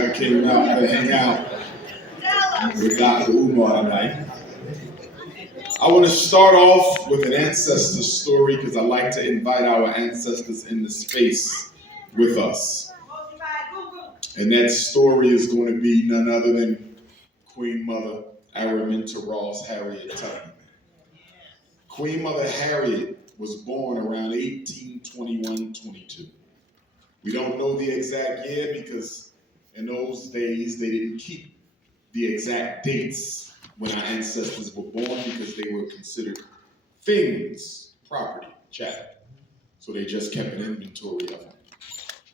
I came out to hang out with Dr. Umar tonight. I want to start off with an ancestor story because I like to invite our ancestors in the space with us. And that story is going to be none other than Queen Mother Araminta Ross Harriet Tubman. Queen Mother Harriet was born around 1821-22. We don't know the exact year because in those days they didn't keep the exact dates when our ancestors were born because they were considered things, property, chattel. So they just kept an inventory of them.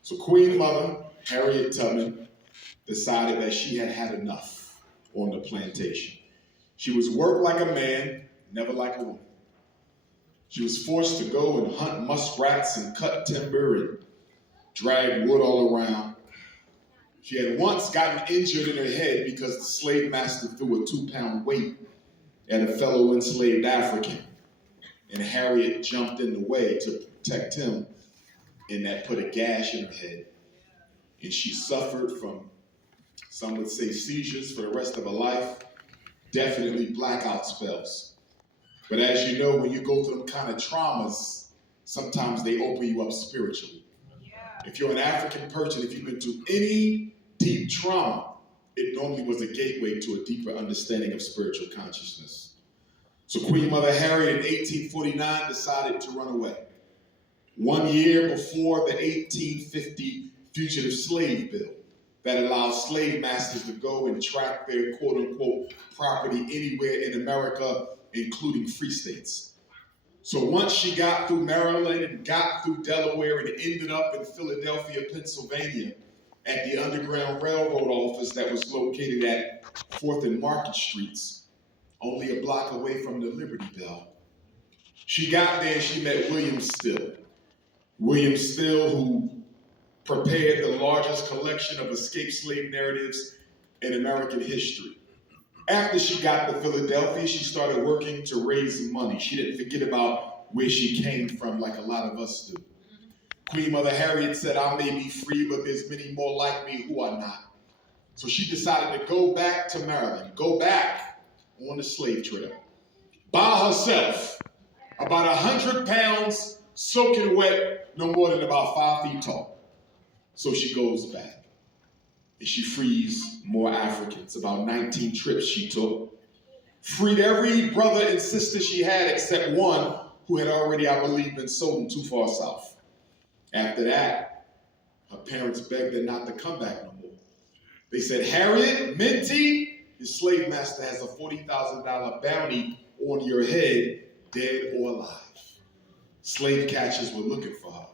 So Queen Mother Harriet Tubman decided that she had had enough on the plantation. She was worked like a man, never like a woman. She was forced to go and hunt muskrats and cut timber and drag wood all around. She had once gotten injured in her head because the slave master threw a 2-pound weight at a fellow enslaved African. And Harriet jumped in the way to protect him, and that put a gash in her head. And she suffered from, some would say, seizures for the rest of her life, definitely blackout spells. But as you know, when you go through them kind of traumas, sometimes they open you up spiritually. If you're an African person, if you've been through any deep trauma, it normally was a gateway to a deeper understanding of spiritual consciousness. So Queen Mother Harriet in 1849 decided to run away. 1 year before the 1850 Fugitive Slave Bill that allowed slave masters to go and track their quote-unquote property anywhere in America, including free states. So once she got through Maryland and got through Delaware and ended up in Philadelphia, Pennsylvania, at the Underground Railroad office that was located at 4th and Market Streets, only a block away from the Liberty Bell. She got there and she met William Still. William Still, who prepared the largest collection of escaped slave narratives in American history. After she got to Philadelphia, she started working to raise money. She didn't forget about where she came from like a lot of us do. Queen Mother Harriet said, I may be free, but there's many more like me who are not. So she decided to go back to Maryland, go back on the slave trade by herself, about 100 pounds, soaking wet, no more than about 5 feet tall. So she goes back. And she frees more Africans. About 19 trips she took. Freed every brother and sister she had except one who had already, I believe, been sold too far south. After that, her parents begged her not to come back no more. They said, Harriet, Minty, your slave master has a $40,000 bounty on your head, dead or alive. Slave catchers were looking for her.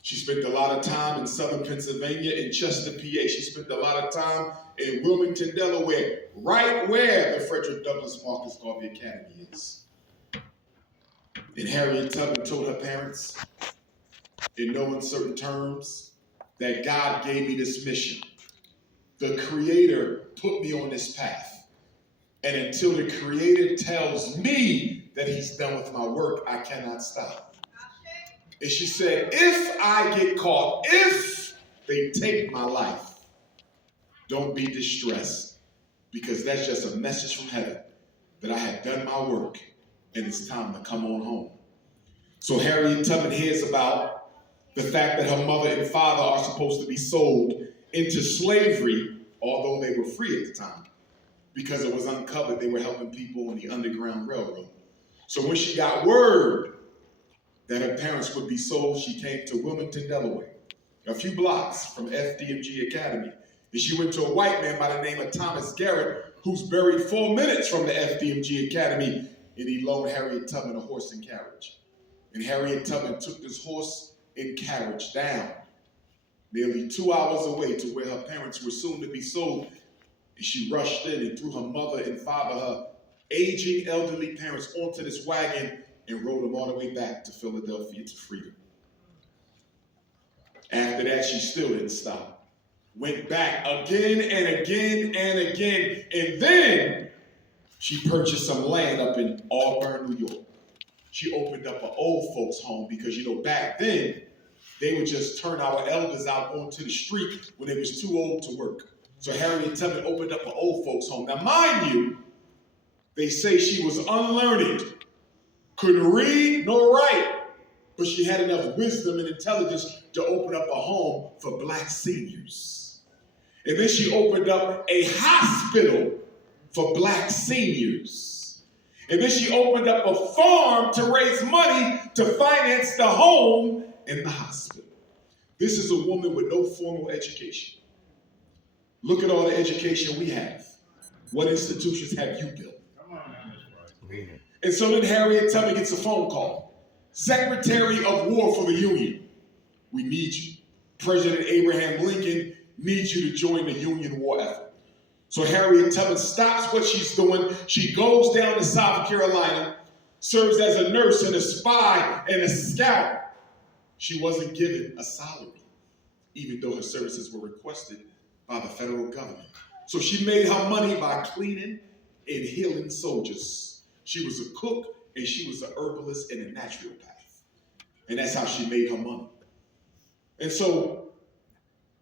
She spent a lot of time in southern Pennsylvania, in Chester, PA. She spent a lot of time in Wilmington, Delaware, right where the Frederick Douglass Marcus Garvey Academy is. And Harriet Tubman told her parents, in no uncertain terms, that God gave me this mission. The Creator put me on this path. And until the Creator tells me that He's done with my work, I cannot stop. And she said, if I get caught, if they take my life, don't be distressed, because that's just a message from heaven that I have done my work and it's time to come on home. So Harriet Tubman hears about the fact that her mother and father are supposed to be sold into slavery, although they were free at the time, because it was uncovered they were helping people on the Underground Railroad. So when she got word that her parents would be sold, she came to Wilmington, Delaware, a few blocks from FDMG Academy. And she went to a white man by the name of Thomas Garrett, who's buried 4 minutes from the FDMG Academy, and he loaned Harriet Tubman a horse and carriage. And Harriet Tubman took this horse and carriage down nearly 2 hours away to where her parents were soon to be sold. And she rushed in and threw her mother and father, her aging elderly parents, onto this wagon and rode them all the way back to Philadelphia to freedom. After that, she still didn't stop. Went back again and again and again. And then she purchased some land up in Auburn, New York. She opened up an old folks home because, back then, they would just turn our elders out onto the street when they was too old to work. So Harriet Tubman opened up an old folks home. Now mind you, they say she was unlearned, couldn't read nor write, but she had enough wisdom and intelligence to open up a home for black seniors. And then she opened up a hospital for black seniors. And then she opened up a farm to raise money to finance the home and the hospital. This is a woman with no formal education. Look at all the education we have. What institutions have you built? And so then Harriet Tubman gets a phone call. Secretary of War for the Union, we need you. President Abraham Lincoln needs you to join the Union war effort. So Harriet Tubman stops what she's doing. She goes down to South Carolina, serves as a nurse and a spy and a scout. She wasn't given a salary, even though her services were requested by the federal government. So she made her money by cleaning and healing soldiers. She was a cook and she was a herbalist and a naturopath. And that's how she made her money. And so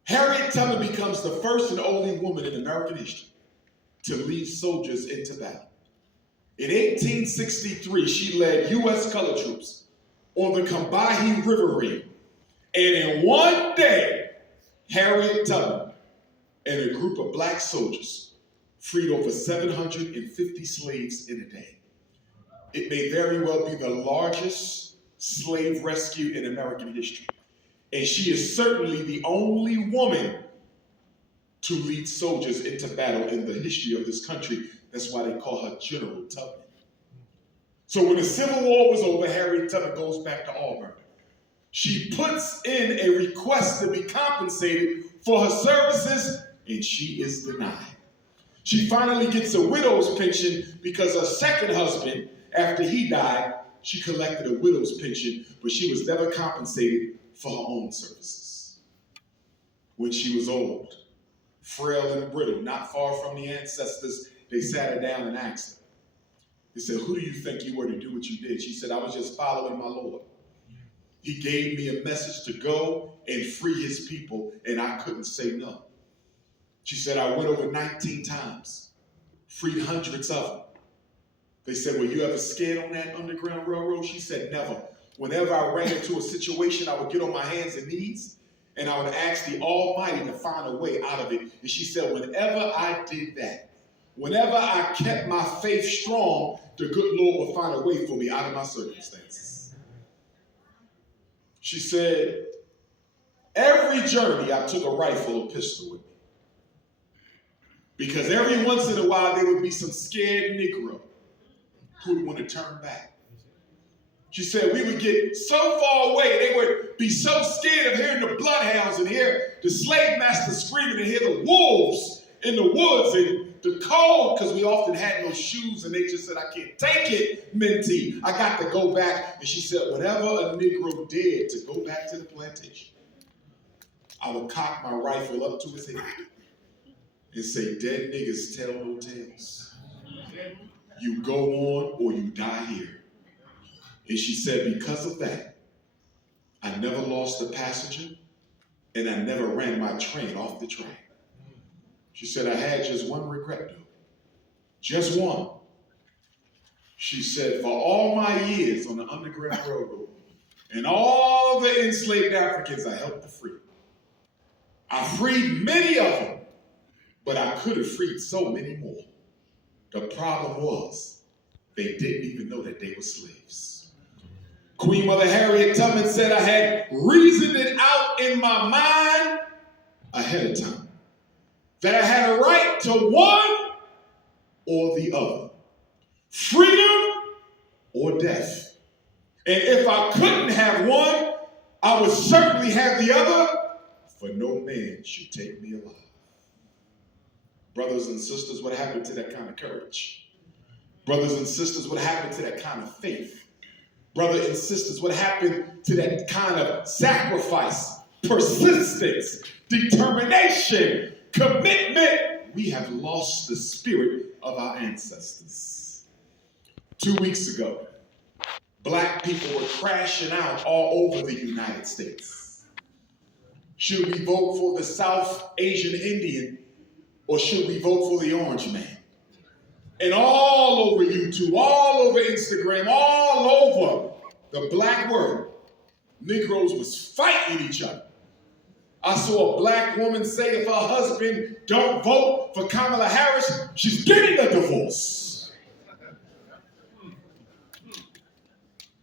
Harriet Tubman becomes the first and only woman in American history to lead soldiers into battle. In 1863, she led U.S. colored troops on the Combahee River Ring. And in one day, Harriet Tubman and a group of black soldiers freed over 750 slaves in a day. It may very well be the largest slave rescue in American history. And she is certainly the only woman to lead soldiers into battle in the history of this country. That's why they call her General Tubman. So when the Civil War was over, Harriet Tubman goes back to Auburn. She puts in a request to be compensated for her services, and she is denied. She finally gets a widow's pension because her second husband, after he died, she collected a widow's pension, but she was never compensated for her own services. When she was old, frail and brittle, not far from the ancestors, they sat her down and asked her. They said, "Who do you think you were to do what you did?" She said, "I was just following my Lord. He gave me a message to go and free his people, and I couldn't say no." She said, "I went over 19 times, freed hundreds of them." They said, "Were you ever scared on that Underground Railroad?" She said, "Never. Whenever I ran into a situation, I would get on my hands and knees, and I would ask the Almighty to find a way out of it." And she said, "Whenever I did that, whenever I kept my faith strong, the good Lord would find a way for me out of my circumstances." She said, "Every journey I took a rifle or pistol with me. Because every once in a while there would be some scared Negro who would want to turn back." She said, "We would get so far away, they would be so scared of hearing the bloodhounds and hear the slave master screaming and hear the wolves in the woods and the cold, because we often had no shoes, and they just said, 'I can't take it, Minty. I got to go back.'" And she said, "Whenever a Negro dared to go back to the plantation, I would cock my rifle up to his head and say, 'Dead niggas tell no tales. You go on or you die here.'" And she said, "Because of that, I never lost a passenger and I never ran my train off the track." She said, "I had just one regret though, just one." She said, "For all my years on the Underground Railroad and all the enslaved Africans I helped to free, I freed many of them, but I could have freed so many more. The problem was they didn't even know that they were slaves." Queen Mother Harriet Tubman said, "I had reasoned it out in my mind ahead of time that I had a right to one or the other, freedom or death. And if I couldn't have one, I would certainly have the other, for no man should take me alive." Brothers and sisters, what happened to that kind of courage? Brothers and sisters, what happened to that kind of faith? Brothers and sisters, what happened to that kind of sacrifice, persistence, determination, commitment? We have lost the spirit of our ancestors. 2 weeks ago, black people were crashing out all over the United States. Should we vote for the South Asian Indian or should we vote for the orange man? And all over YouTube, all over Instagram, all over the black world, Negroes was fighting each other. I saw a black woman say if her husband don't vote for Kamala Harris, she's getting a divorce.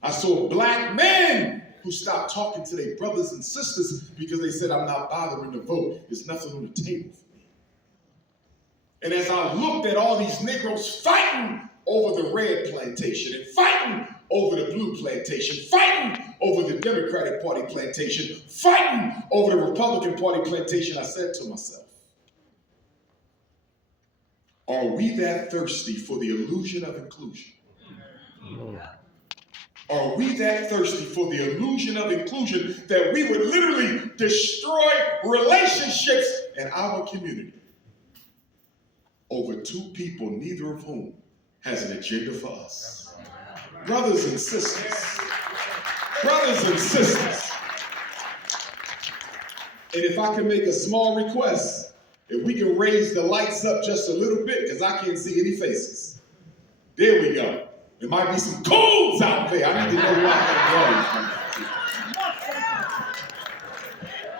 I saw black men who stopped talking to their brothers and sisters because they said, I'm not bothering to vote. There's nothing on the table for me. And as I looked at all these Negroes fighting over the red plantation and fighting over the blue plantation, fighting over the Democratic Party plantation, fighting over the Republican Party plantation, I said to myself, are we that thirsty for the illusion of inclusion? Are we that thirsty for the illusion of inclusion that we would literally destroy relationships in our community over two people, neither of whom has an agenda for us? Brothers and sisters, and if I can make a small request, if we can raise the lights up just a little bit, because I can't see any faces. There we go. There might be some coons out there. I need to know who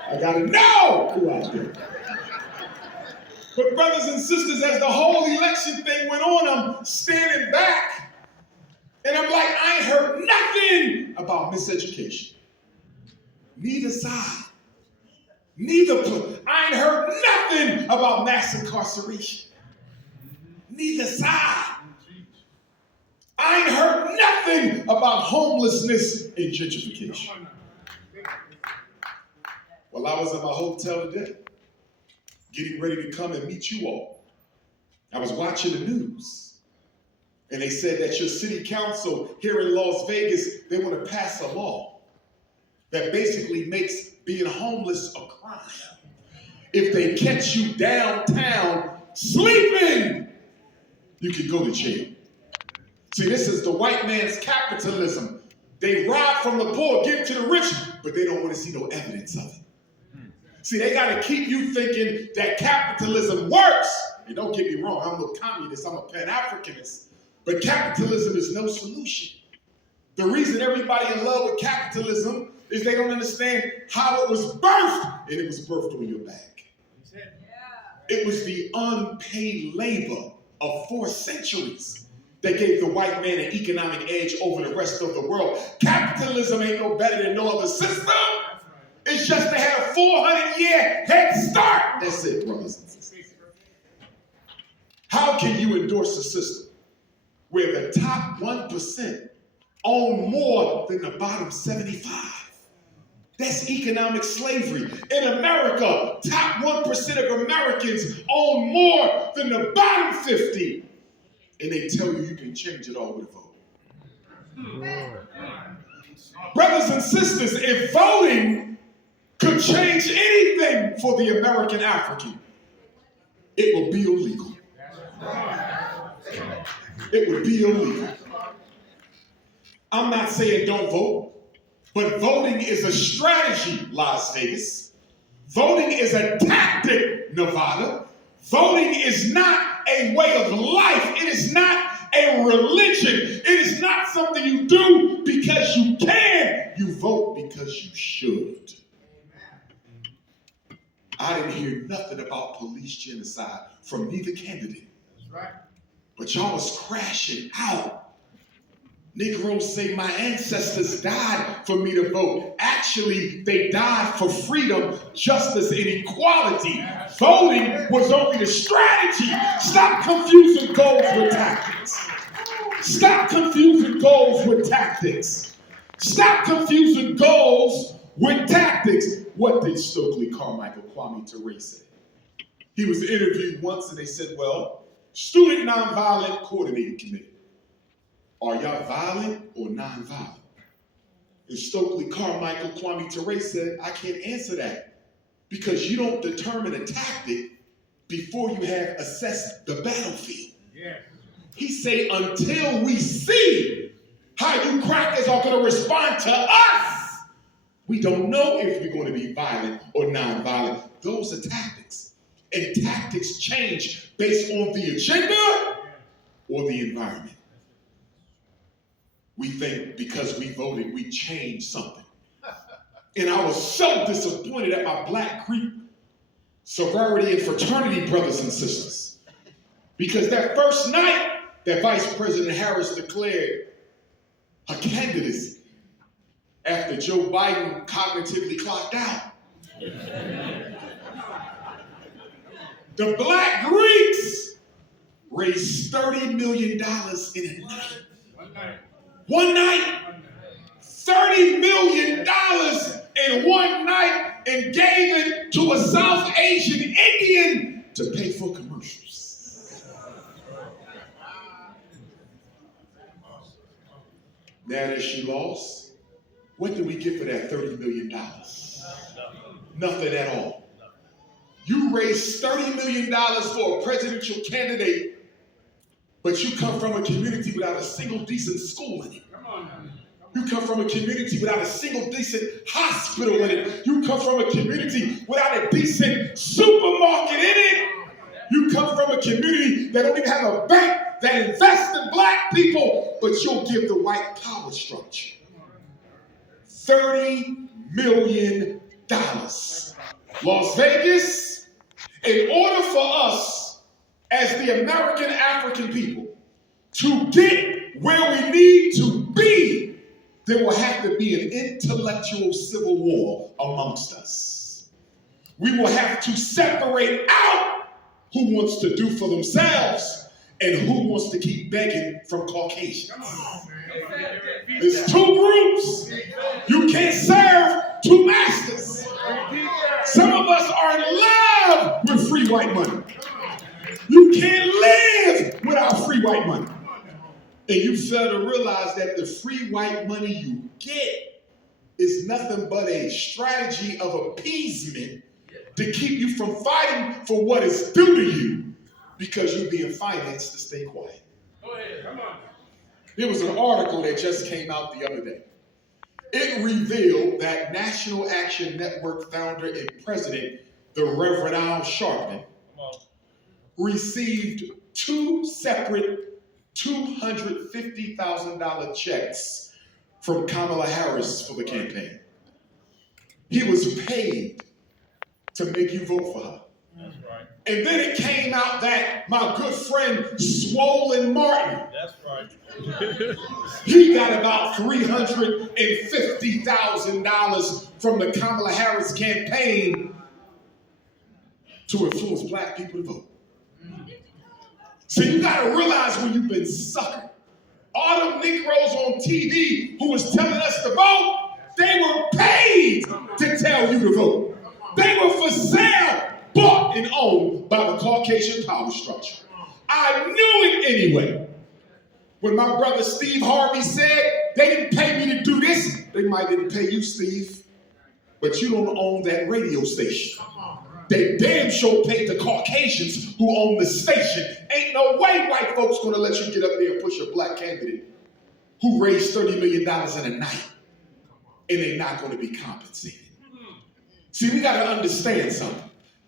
I gotta know who out there. But brothers and sisters, as the whole election thing went on, I'm standing back and I'm like, I ain't heard nothing about miseducation. Neither side. I ain't heard nothing about mass incarceration. Neither side. I ain't heard nothing about homelessness and gentrification. Well, I was at my hotel today, getting ready to come and meet you all. I was watching the news, and they said that your city council here in Las Vegas, they want to pass a law that basically makes being homeless a crime. If they catch you downtown sleeping, you can go to jail. See, this is the white man's capitalism. They rob from the poor, give to the rich, but they don't want to see no evidence of it. See, they got to keep you thinking that capitalism works. And don't get me wrong, I'm no communist, I'm a Pan-Africanist. But capitalism is no solution. The reason everybody in love with capitalism is they don't understand how it was birthed, and it was birthed on your back. It was the unpaid labor of 4 centuries that gave the white man an economic edge over the rest of the world. Capitalism ain't no better than no other system. It's just they had a 400-year head start. That's it, brothers and sisters. How can you endorse a system where the top 1% own more than the bottom 75? That's economic slavery. In America, top 1% of Americans own more than the bottom 50. And they tell you can change it all with a vote. Brothers and sisters, if voting could change anything for the American African, it would be illegal. It would be illegal. I'm not saying don't vote, but voting is a strategy, Las Vegas. Voting is a tactic, Nevada. Voting is not a way of life. It is not a religion. It is not something you do because you can. You vote because you should. I didn't hear nothing about police genocide from neither candidate. That's right. But y'all was crashing out. Negroes say my ancestors died for me to vote. Actually, they died for freedom, justice, and equality. Voting was only the strategy. Stop confusing goals with tactics. Stop confusing goals with tactics. Stop confusing goals with tactics. What did Stokely Carmichael Kwame Ture say? He was interviewed once and they said, well, Student Nonviolent Coordinating Committee. Are y'all violent or nonviolent? And Stokely Carmichael Kwame Ture said, I can't answer that because you don't determine a tactic before you have assessed the battlefield. Yeah. He say, until we see how you crackers are going to respond to us, We don't know if you're going to be violent or non-violent. Those are tactics. And tactics change based on the agenda or the environment. We think because we voted, we changed something. And I was so disappointed at my Black Greek sorority and fraternity brothers and sisters. Because that first night that Vice President Harris declared her candidacy after Joe Biden cognitively clocked out, the Black Greeks raised $30 million in a night. One night. $30 million in one night and gave it to a South Asian Indian to pay for commercials. Now that she lost, what did we get for that $30 million? Nothing at all. You raised $30 million for a presidential candidate, but you come from a community without a single decent school in it. You come from a community without a single decent hospital in it. You come from a community without a decent supermarket in it. You come from a community that don't even have a bank that invests in Black people, but you'll give the white power structure $30 million. Las Vegas, in order for us as the American African people to get where we need to be, there will have to be an intellectual civil war amongst us. We will have to separate out who wants to do for themselves and who wants to keep begging from Caucasians. There's two groups. You can't serve two masters. Some of us are in love with free white money. You can't live without free white money. And you fail to realize that the free white money you get is nothing but a strategy of appeasement to keep you from fighting for what is due to you because you're being financed to stay quiet. Go ahead, come on. There was an article that just came out the other day. It revealed that National Action Network founder and president, the Reverend Al Sharpton, received two separate $250,000 checks from Kamala Harris for the campaign. He was paid to make you vote for her. That's right. And then it came out that my good friend Swollen Martin, that's right, he got about $350,000 from the Kamala Harris campaign to influence Black people to vote. So you got to realize when you've been suckered. All them Negroes on TV who was telling us to vote, they were paid to tell you to vote. They were for sale, bought and owned by the Caucasian power structure. I knew it anyway. When my brother Steve Harvey said, they didn't pay me to do this, they might didn't pay you, Steve, but you don't own that radio station. They damn sure paid the Caucasians who own the station. Ain't no way white folks gonna let you get up there and push a Black candidate who raised $30 million in a night and they're not gonna be compensated. See, we gotta understand something.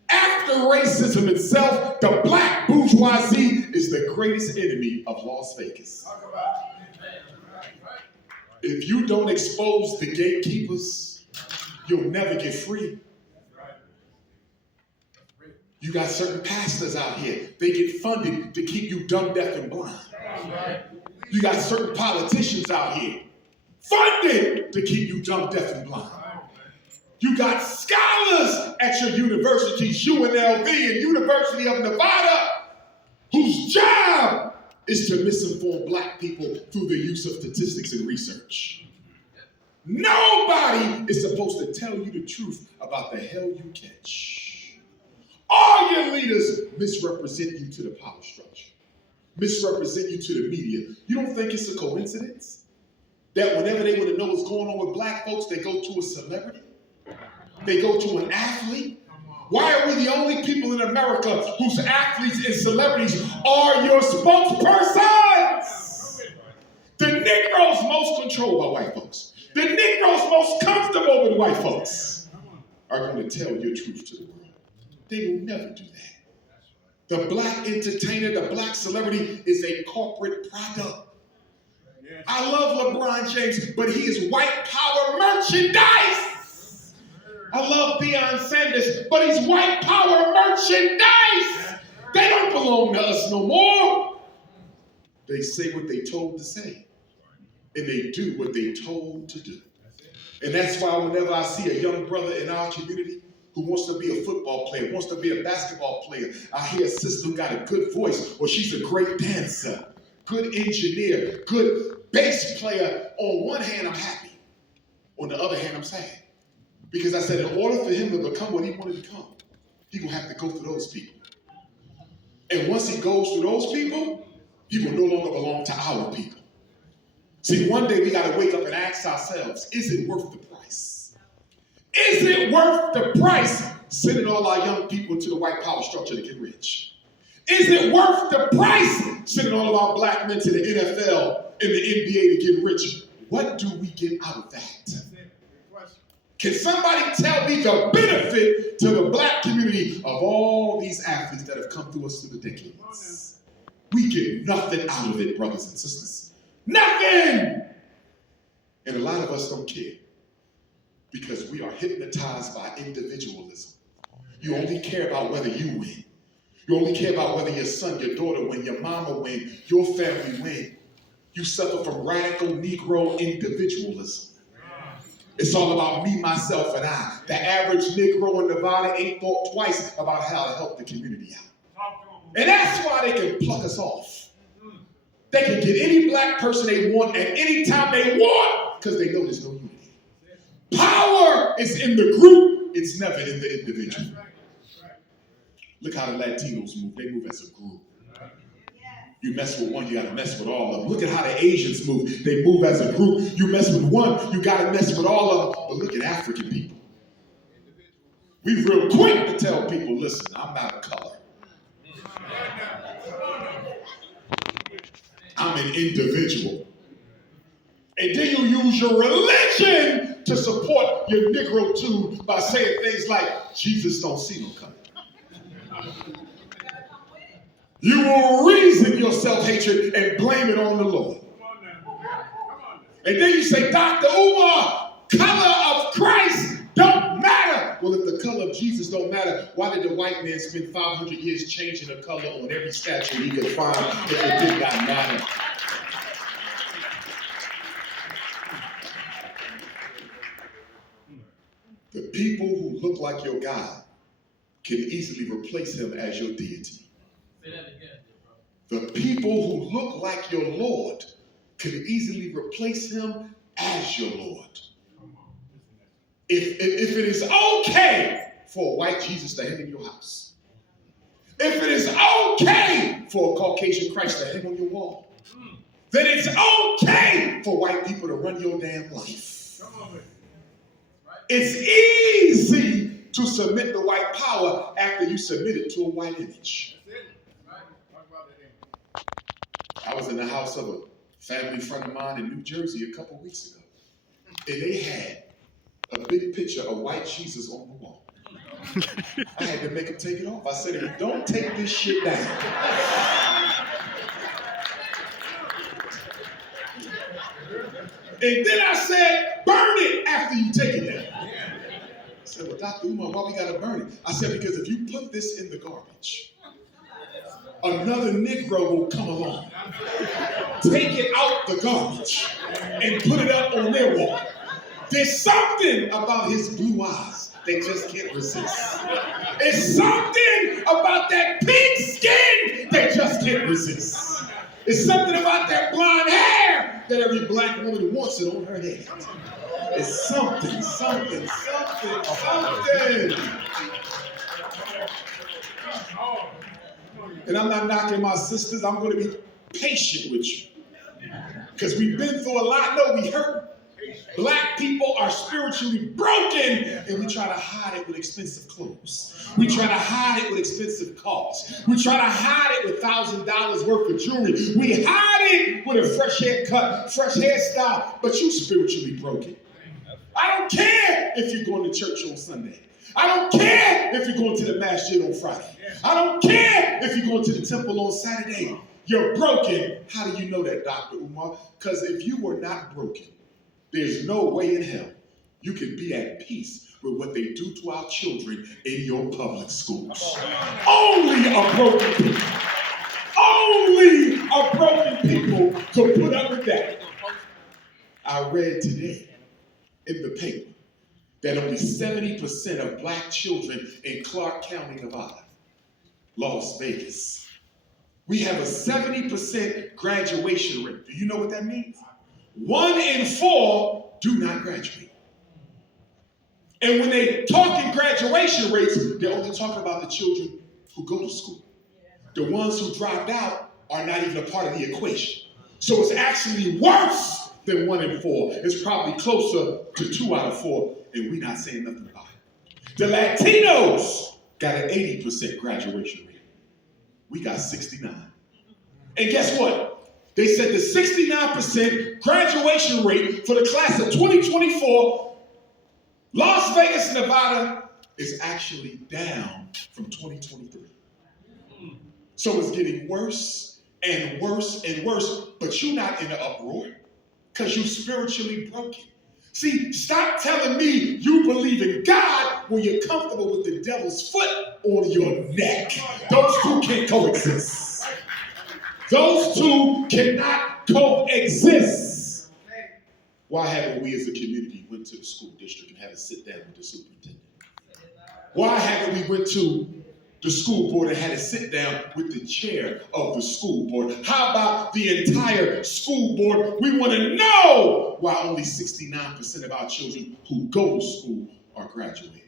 After racism itself, the Black bourgeoisie is the greatest enemy of Las Vegas. If you don't expose the gatekeepers, you'll never get free. You got certain pastors out here. They get funded to keep you dumb, deaf, and blind. You got certain politicians out here funded to keep you dumb, deaf, and blind. You got scholars at your universities, UNLV and University of Nevada, whose job is to misinform Black people through the use of statistics and research. Nobody is supposed to tell you the truth about the hell you catch. All your leaders misrepresent you to the power structure, misrepresent you to the media. You don't think it's a coincidence that whenever they want to know what's going on with Black folks, they go to a celebrity? They go to an athlete? Why are we the only people in America whose athletes and celebrities are your spokespersons? The Negroes most controlled by white folks. The Negroes most comfortable with white folks are going to tell your truth to the world. They will never do that. The black entertainer, the black celebrity is a corporate product. I love LeBron James, but he is white power merchandise. I love Deion Sanders, but he's white power merchandise. They don't belong to us no more. They say what they told to say, and they do what they told to do. And that's why whenever I see a young brother in our community who wants to be a football player, wants to be a basketball player, I hear a sister who got a good voice, or she's a great dancer, good engineer, good bass player. On one hand, I'm happy. On the other hand, I'm sad. Because I said in order for him to become what he wanted to become, he will have to go through those people. And once he goes through those people, he will no longer belong to our people. See, one day we got to wake up and ask ourselves, is it worth the price? Is it worth the price sending all our young people into the white power structure to get rich? Is it worth the price sending all of our black men to the NFL and the NBA to get rich? What do we get out of that? Can somebody tell me the benefit to the black community of all these athletes that have come through us through the decades? We get nothing out of it, brothers and sisters. Nothing! And a lot of us don't care because we are hypnotized by individualism. You only care about whether you win. You only care about whether your son, your daughter win, your mama win, your family win. You suffer from radical Negro individualism. It's all about me, myself, and I. The average Negro in Nevada ain't thought twice about how to help the community out. And that's why they can pluck us off. They can get any black person they want at any time they want because they know there's no unity. Power is in the group. It's never in the individual. Look how the Latinos move. They move as a group. You mess with one, you got to mess with all of them. Look at how the Asians move. They move as a group. You mess with one, you got to mess with all of them. But look at African people. We real quick to tell people, listen, I'm not a color. I'm an individual. And then you use your religion to support your Negro tune by saying things like, Jesus don't see no color. You will reason your self-hatred and blame it on the Lord. And then you say, Dr. Umar, color of Christ don't matter. Well, if the color of Jesus don't matter, why did the white man spend 500 years changing the color on every statue he could find if it did not matter? The people who look like your God can easily replace him as your deity. Say that again, bro. The people who look like your Lord can easily replace him as your Lord. If it is okay for a white Jesus to hang in your house, if it is okay for a Caucasian Christ to hang on your wall, then it's okay for white people to run your damn life. It's easy to submit to white power after you submit it to a white image. I was in the house of a family friend of mine in New Jersey a couple weeks ago, and they had a big picture of white Jesus on the wall. I had to make him take it off. I said, don't take this shit down. And then I said, burn it after you take it down. I said, well, Dr. Umar, why we gotta burn it? I said, because if you put this in the garbage, another Negro will come along, take it out the garbage, and put it up on their wall. There's something about his blue eyes they just can't resist. It's something about that pink skin they just can't resist. It's something about that blonde hair that every black woman wants it on her head. It's something. And I'm not knocking my sisters. I'm going to be patient with you. Because we've been through a lot. No, we hurt. Black people are spiritually broken, and we try to hide it with expensive clothes. We try to hide it with expensive cars. We try to hide it with $1,000 worth of jewelry. We hide it with a fresh haircut, fresh hairstyle, but you spiritually broken. I don't care if you're going to church on Sunday. I don't care if you're going to the masjid on Friday. I don't care if you're going to the temple on Saturday. You're broken. How do you know that, Dr. Umar? Because if you were not broken, there's no way in hell you can be at peace with what they do to our children in your public schools. Only a broken people. Only a broken people could put up with that. I read today in the paper that only 70% of black children in Clark County, Nevada, Las Vegas, we have a 70% graduation rate. Do you know what that means? 1 in 4 do not graduate. And when they talk in graduation rates, they're only talking about the children who go to school. The ones who dropped out are not even a part of the equation. So it's actually worse than 1 in 4. It's probably closer to 2 out of 4, and we're not saying nothing about it. The Latinos got an 80% graduation rate. We got 69. And guess what? They said the 69% graduation rate for the class of 2024, Las Vegas, Nevada, is actually down from 2023. So it's getting worse and worse and worse, but you're not in an uproar because you're spiritually broken. See, stop telling me you believe in God when you're comfortable with the devil's foot on your neck. Those two can't coexist. Those two cannot coexist. Why haven't we as a community went to the school district and had a sit down with the superintendent? Why haven't we went to the school board and had a sit down with the chair of the school board? How about the entire school board? We want to know why only 69% of our children who go to school are graduating.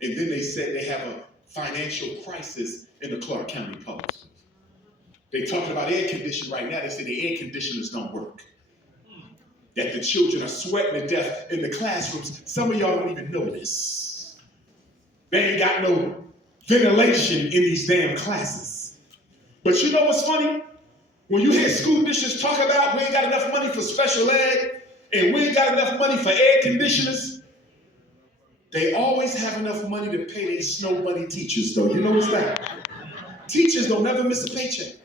And then they said they have a financial crisis in the Clark County public schools. They're talking about air conditioning right now. They say the air conditioners don't work. That the children are sweating to death in the classrooms. Some of y'all don't even know this. They ain't got no ventilation in these damn classes. But you know what's funny? When you hear school districts talk about we ain't got enough money for special ed and we ain't got enough money for air conditioners, they always have enough money to pay their snow bunny teachers, though. You notice that? Teachers don't never miss a paycheck.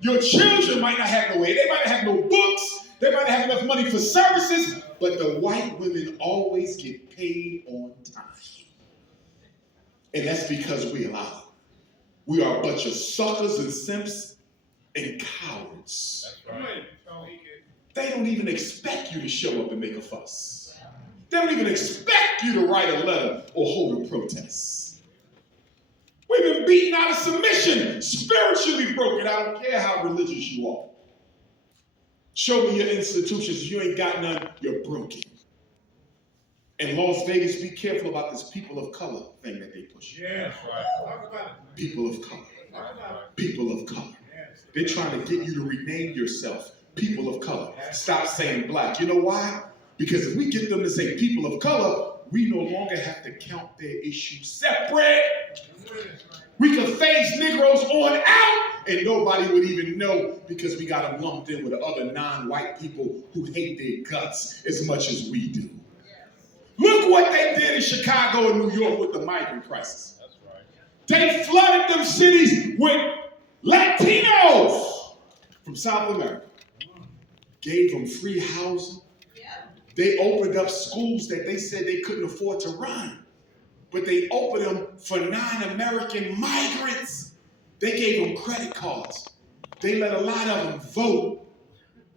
Your children might not have no way. They might not have no books. They might not have enough money for services, but the white women always get paid on time. And that's because we allow it. We are a bunch of suckers and simps and cowards. That's right. They don't even expect you to show up and make a fuss. They don't even expect you to write a letter or hold a protest. We've been beaten out of submission, spiritually broken. I don't care how religious you are. Show me your institutions. If you ain't got none, you're broken. In Las Vegas, be careful about this people of color thing that they push. Yeah, right. Talk about it. People of color. People of color. They're trying to get you to rename yourself people of color. Stop saying black. You know why? Because if we get them to say people of color, we no longer have to count their issues separate. We can phase Negroes on out and nobody would even know because we got them lumped in with the other non-white people who hate their guts as much as we do. Look what they did in Chicago and New York with the migrant crisis. That's right. They flooded them cities with Latinos from South America. Gave them free housing. They opened up schools that they said they couldn't afford to run. But they opened them for non-American migrants. They gave them credit cards. They let a lot of them vote.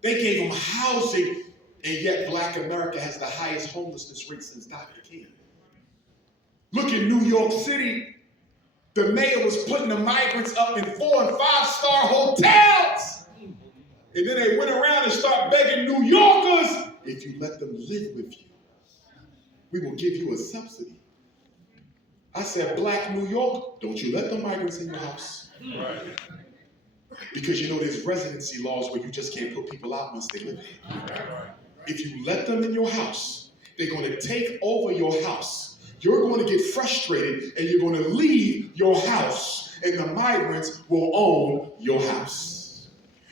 They gave them housing. And yet Black America has the highest homelessness rate since Dr. King. Look in New York City. The mayor was putting the migrants up in 4- and 5-star hotels. And then they went around and started begging New Yorkers, if you let them live with you, we will give you a subsidy. I said, Black New York, don't you let the migrants in your house. Right. Because you know there's residency laws where you just can't put people out once they live there. if you let them in your house, they're going to take over your house. You're going to get frustrated and you're going to leave your house, and the migrants will own your house.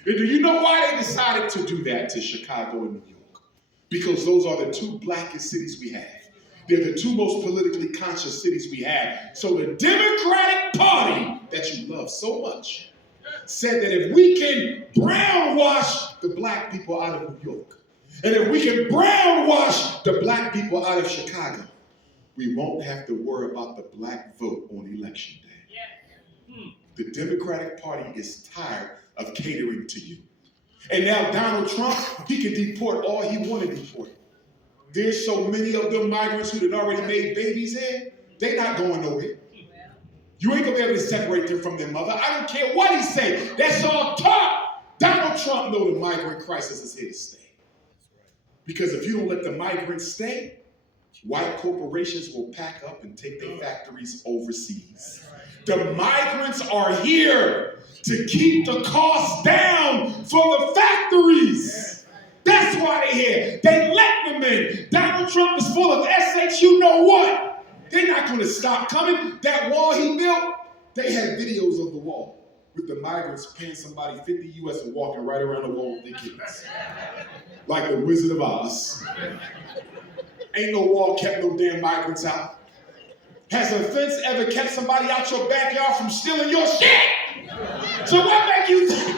And do you know why they decided to do that to Chicago and New York? Because those are the two blackest cities we have. They're the two most politically conscious cities we have. So the Democratic Party that you love so much said that if we can brownwash the black people out of New York, and if we can brownwash the black people out of Chicago, we won't have to worry about the black vote on election day. The Democratic Party is tired of catering to you. And now Donald Trump, he can deport all he want to deport. There's so many of them migrants who had already made babies here, they're not going nowhere. You ain't gonna be able to separate them from their mother. I don't care what he say. That's all talk. Donald Trump knows the migrant crisis is here to stay. Because if you don't let the migrants stay, white corporations will pack up and take their factories overseas. The migrants are here to keep the costs down for the factories. That's why they're here. They let them in. Donald Trump is full of SH, you know what? They're not going to stop coming. That wall he built, they had videos of the wall with the migrants paying somebody 50 US and walking right around the wall with their kids. Like the Wizard of Oz. Ain't no wall kept no damn migrants out. Has a fence ever kept somebody out your backyard from stealing your shit? So what make you think?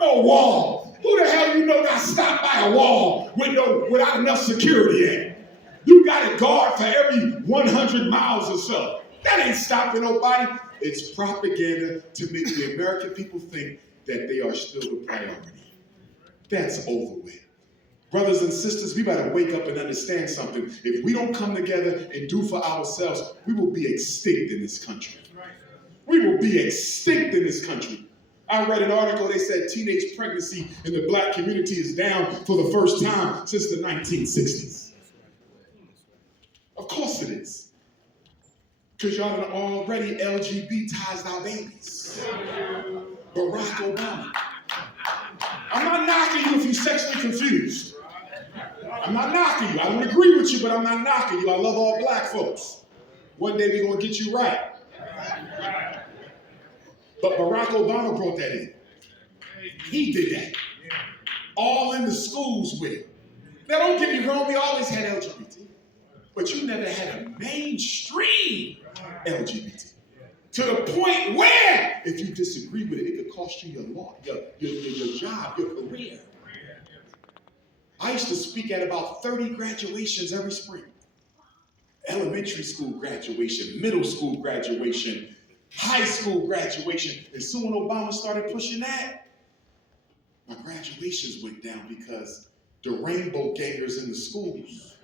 No wall. Who the hell you know got stopped by a wall without enough security in it? You got a guard for every 100 miles or so. That ain't stopping nobody. It's propaganda to make the American people think that they are still the priority. That's over with. Brothers and sisters, we better wake up and understand something. If we don't come together and do for ourselves, we will be extinct in this country. We will be extinct in this country. I read an article, they said teenage pregnancy in the black community is down for the first time since the 1960s. Of course it is. Because y'all done already LGBTized our babies. Barack Obama. I'm not knocking you if you're sexually confused. I'm not knocking you. I don't agree with you, but I'm not knocking you. I love all black folks. One day we're going to get you right. But Barack Obama brought that in. He did that. All in the schools with it. Now don't get me wrong, we always had LGBT. But you never had a mainstream LGBT. To the point where, if you disagree with it, it could cost you your law, your job, your career. I used to speak at about 30 graduations every spring. Elementary school graduation, middle school graduation, high school graduation. And soon when Obama started pushing that, my graduations went down because the rainbow gangers in the schools,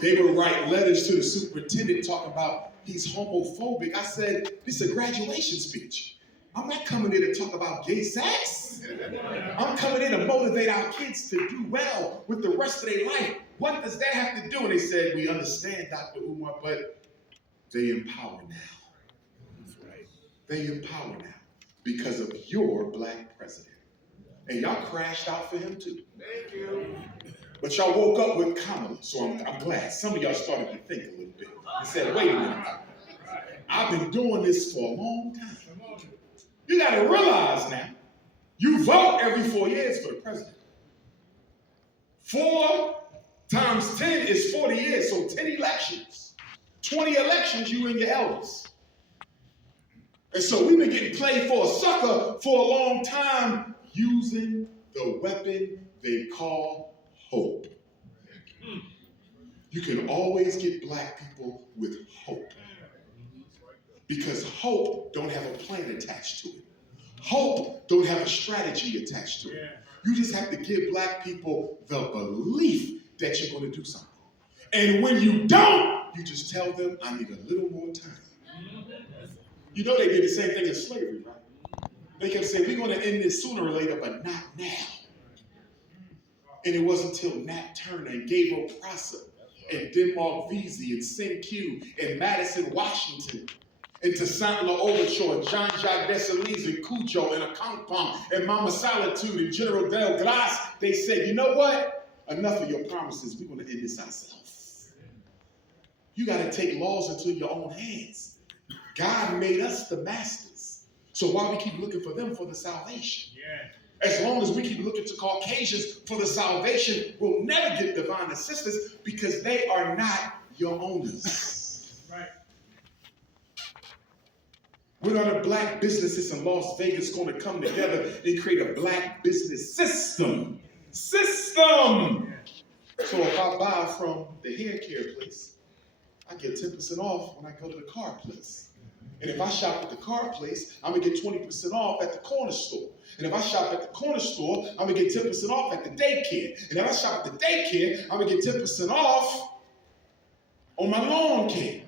they would write letters to the superintendent talking about he's homophobic. I said, this is a graduation speech. I'm not coming in to talk about gay sex. I'm coming in to motivate our kids to do well with the rest of their life. What does that have to do? And they said, we understand, Dr. Umar, but they empower now. They empower now because of your black president. And y'all crashed out for him too. Thank you. But y'all woke up with Kamala, so I'm glad. Some of y'all started to think a little bit and said, wait a minute. I've been doing this for a long time. You got to realize now, you vote every 4 years for the president. 4 times 10 is 40 years, so 10 elections. 20 elections, you and your elders. And so we've been getting played for a sucker for a long time using the weapon they call hope. You can always get black people with hope. Because hope don't have a plan attached to it. Hope don't have a strategy attached to it. You just have to give black people the belief that you're going to do something. And when you don't, you just tell them, I need a little more time. You know they did the same thing in slavery, right? They kept saying, we're going to end this sooner or later, but not now. And it wasn't until Nat Turner and Gabriel Prosser and Denmark Vesey and Sen Q and Madison Washington into Saint La Overture and Jean-Jacques Dessalines and Cujo and Akampan and Mama Solitude and General Del Glass, they said, you know what? Enough of your promises. We're going to end this ourselves. You got to take laws into your own hands. God made us the masters. So why we keep looking for them for the salvation? Yeah. As long as we keep looking to Caucasians for the salvation, we'll never get divine assistance because they are not your owners. Right. When are the black businesses in Las Vegas going to come together and create a black business system? So if I buy from the hair care place, I get 10% off when I go to the car place. And if I shop at the car place, I'm going to get 20% off at the corner store. And if I shop at the corner store, I'm going to get 10% off at the daycare. And if I shop at the daycare, I'm going to get 10% off on my lawn care.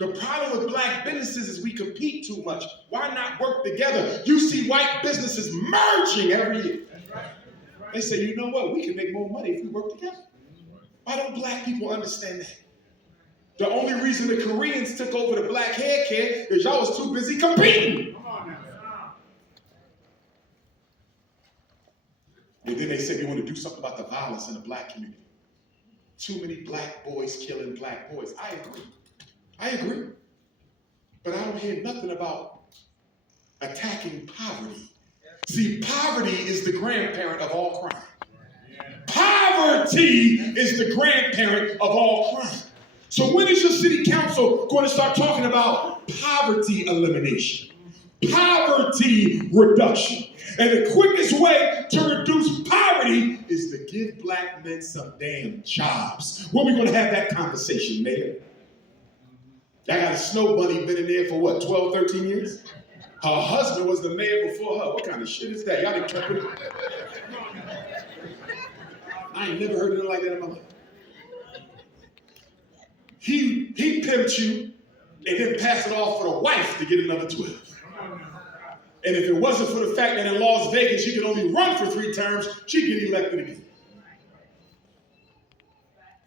The problem with black businesses is we compete too much. Why not work together? You see white businesses merging every year. They say, you know what? We can make more money if we work together. Why don't black people understand that? The only reason the Koreans took over the black hair care is y'all was too busy competing. And then they said they want to do something about the violence in the black community. Too many black boys killing black boys. I agree. But I don't hear nothing about attacking poverty. See, poverty is the grandparent of all crime. Poverty is the grandparent of all crime. So when is your city council going to start talking about poverty elimination, poverty reduction? And the quickest way to reduce poverty is to give black men some damn jobs. When are we going to have that conversation, Mayor? I got a snow bunny been in there for what, 12, 13 years? Her husband was the mayor before her. What kind of shit is that? Y'all interpret it? I ain't never heard anything like that in my life. He pimped you and then passed it off for the wife to get another 12. And if it wasn't for the fact that in Las Vegas you could only run for 3 terms, she'd get elected again.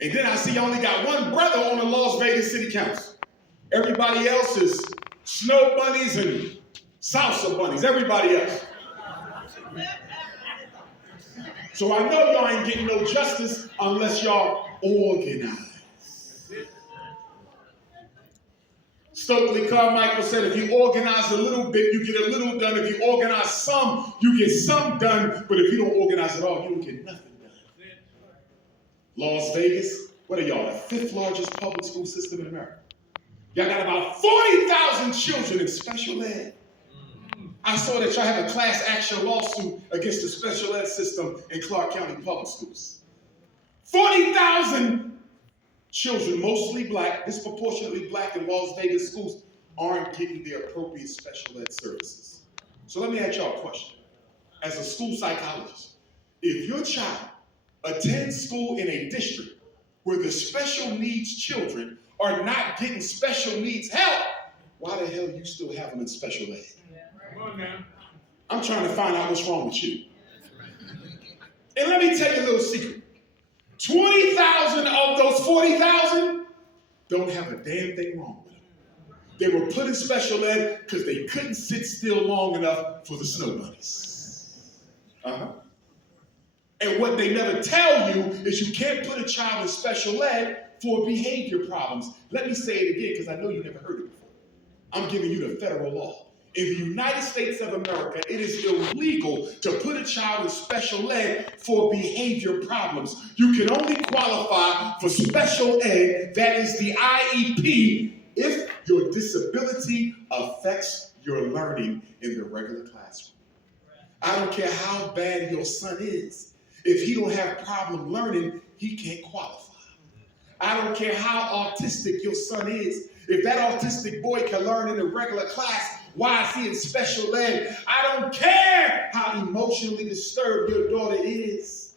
And then I see you only got one brother on the Las Vegas City Council. Everybody else is snow bunnies and salsa bunnies. Everybody else. So I know y'all ain't getting no justice unless y'all organize. Stokely Carmichael said, if you organize a little bit, you get a little done. If you organize some, you get some done. But if you don't organize at all, you don't get nothing done. Las Vegas, what are y'all, the 5th largest public school system in America? Y'all got about 40,000 children in special ed. I saw that y'all have a class action lawsuit against the special ed system in Clark County Public Schools. 40,000 children, mostly black, disproportionately black in Las Vegas schools, aren't getting the appropriate special ed services. So let me ask y'all a question. As a school psychologist, if your child attends school in a district where the special needs children are not getting special needs help, why the hell you still have them in special ed? Come on now. I'm trying to find out what's wrong with you. And let me tell you a little secret. 20,000 of those 40,000 don't have a damn thing wrong with them. They were put in special ed because they couldn't sit still long enough for the snow bunnies. And what they never tell you is you can't put a child in special ed for behavior problems. Let me say it again because I know you never heard it before. I'm giving you the federal law. In the United States of America, it is illegal to put a child in special ed for behavior problems. You can only qualify for special ed, that is the IEP, if your disability affects your learning in the regular classroom. I don't care how bad your son is. If he don't have problem learning, he can't qualify. I don't care how autistic your son is. If that autistic boy can learn in a regular class, why is he in special ed? I don't care how emotionally disturbed your daughter is.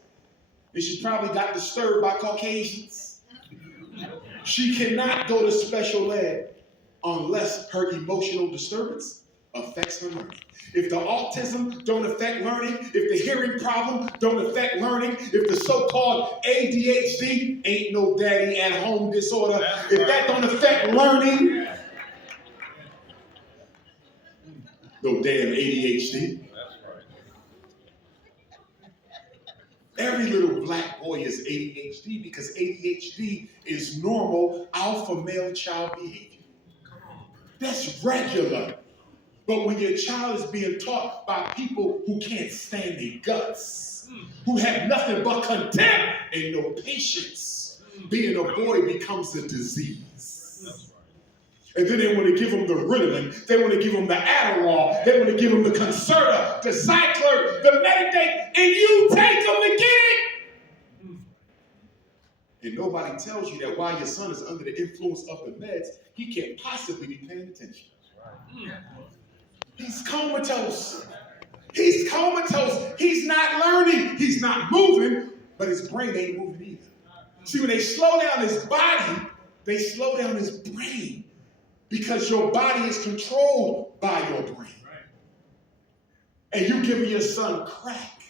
And she probably got disturbed by Caucasians. She cannot go to special ed unless her emotional disturbance affects her learning. If the autism don't affect learning, if the hearing problem don't affect learning, if the so-called ADHD, ain't no daddy at home disorder, if that don't affect learning, No damn ADHD. Every little black boy is ADHD because ADHD is normal alpha male child behavior. That's regular. But when your child is being taught by people who can't stand their guts, who have nothing but contempt and no patience, being a boy becomes a disease. And then they want to give them the Ritalin, they want to give them the Adderall, they want to give them the Concerta, the Cycler, the Medicaid, and you take them to get it. And nobody tells you that while your son is under the influence of the meds, he can't possibly be paying attention. He's comatose. He's comatose. He's not learning. He's not moving, but his brain ain't moving either. See, when they slow down his body, they slow down his brain because your body is controlled by your brain. And you giving your son crack,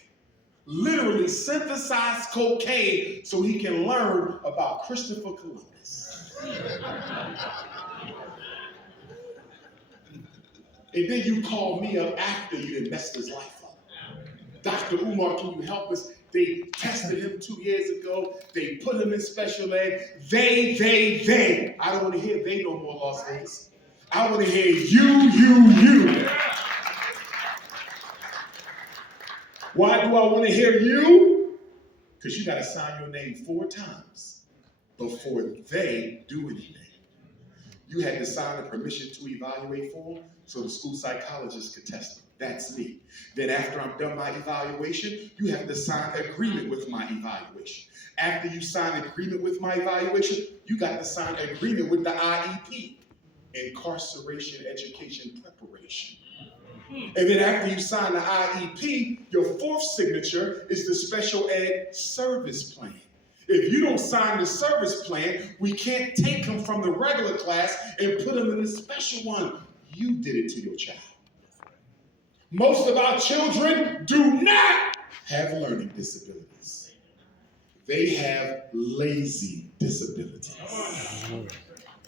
literally synthesized cocaine so he can learn about Christopher Columbus. And then you call me up after you done messed his life up. Dr. Umar, can you help us? They tested him 2 years ago. They put him in special ed. They. I don't want to hear they no more, Las Vegas. I want to hear you. Why do I want to hear you? Because you got to sign your name 4 times before they do anything. You had to sign a permission to evaluate form so the school psychologist could test them. That's me. Then after I'm done my evaluation, you have to sign agreement with my evaluation. After you sign agreement with my evaluation, you got to sign agreement with the IEP, Incarceration Education Preparation. And then after you sign the IEP, your 4th signature is the special ed service plan. If you don't sign the service plan, we can't take them from the regular class and put them in the special one. You did it to your child. Most of our children do not have learning disabilities. They have lazy disabilities.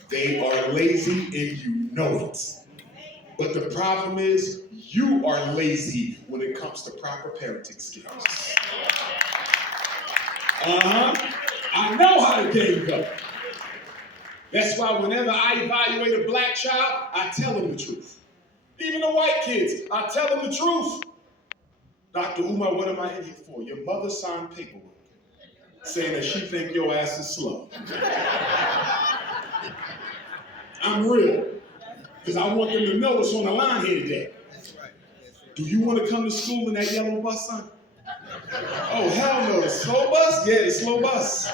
They are lazy and you know it. But the problem is you are lazy when it comes to proper parenting skills. I know how the game goes. That's why whenever I evaluate a black child, I tell them the truth. Even the white kids, I tell them the truth. Dr. Umar, what am I in here for? Your mother signed paperwork saying that she think your ass is slow. I'm real. Because I want them to know what's on the line here today. Do you want to come to school in that yellow bus, son? Oh, hell no. The slow bus? Yeah, the slow bus.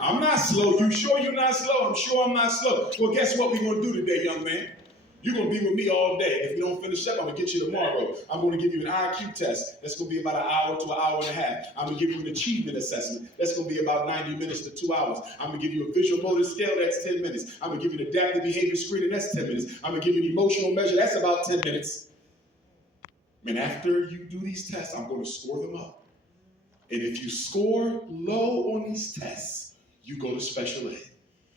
I'm not slow. You sure you're not slow? I'm sure I'm not slow. Well, guess what we're going to do today, young man? You're going to be with me all day. If you don't finish up, I'm going to get you tomorrow. I'm going to give you an IQ test. That's going to be about an hour to an hour and a half. I'm going to give you an achievement assessment. That's going to be about 90 minutes to 2 hours. I'm going to give you a visual motor scale. That's 10 minutes. I'm going to give you an adaptive behavior screening. That's 10 minutes. I'm going to give you an emotional measure. That's about 10 minutes. And after you do these tests, I'm going to score them up. And if you score low on these tests, you go to special ed.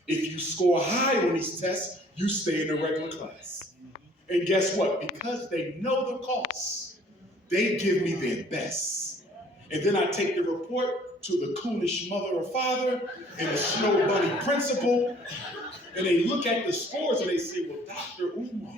If you score high on these tests, you stay in the regular class. And guess what? Because they know the costs, they give me their best. And then I take the report to the coonish mother or father and the snow bunny principal, and they look at the scores and they say, well, Dr. Umar,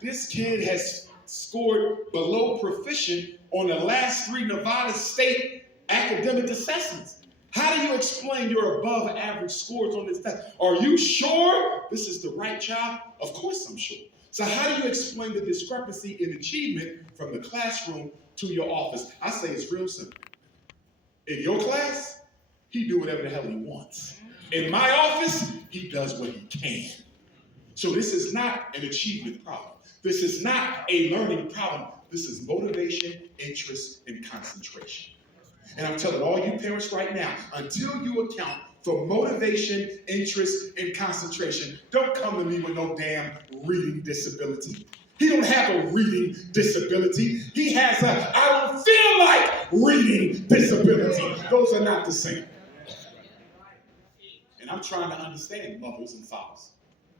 this kid has scored below proficient on the last 3 Nevada State academic assessments. How do you explain your above average scores on this test? Are you sure this is the right child? Of course I'm sure. So how do you explain the discrepancy in achievement from the classroom to your office? I say it's real simple. In your class, he do whatever the hell he wants. In my office, he does what he can. So this is not an achievement problem. This is not a learning problem. This is motivation, interest, and concentration. And I'm telling all you parents right now, until you account for motivation, interest, and concentration, don't come to me with no damn reading disability. He don't have a reading disability. He has a I don't feel like reading disability. Those are not the same. And I'm trying to understand mothers and fathers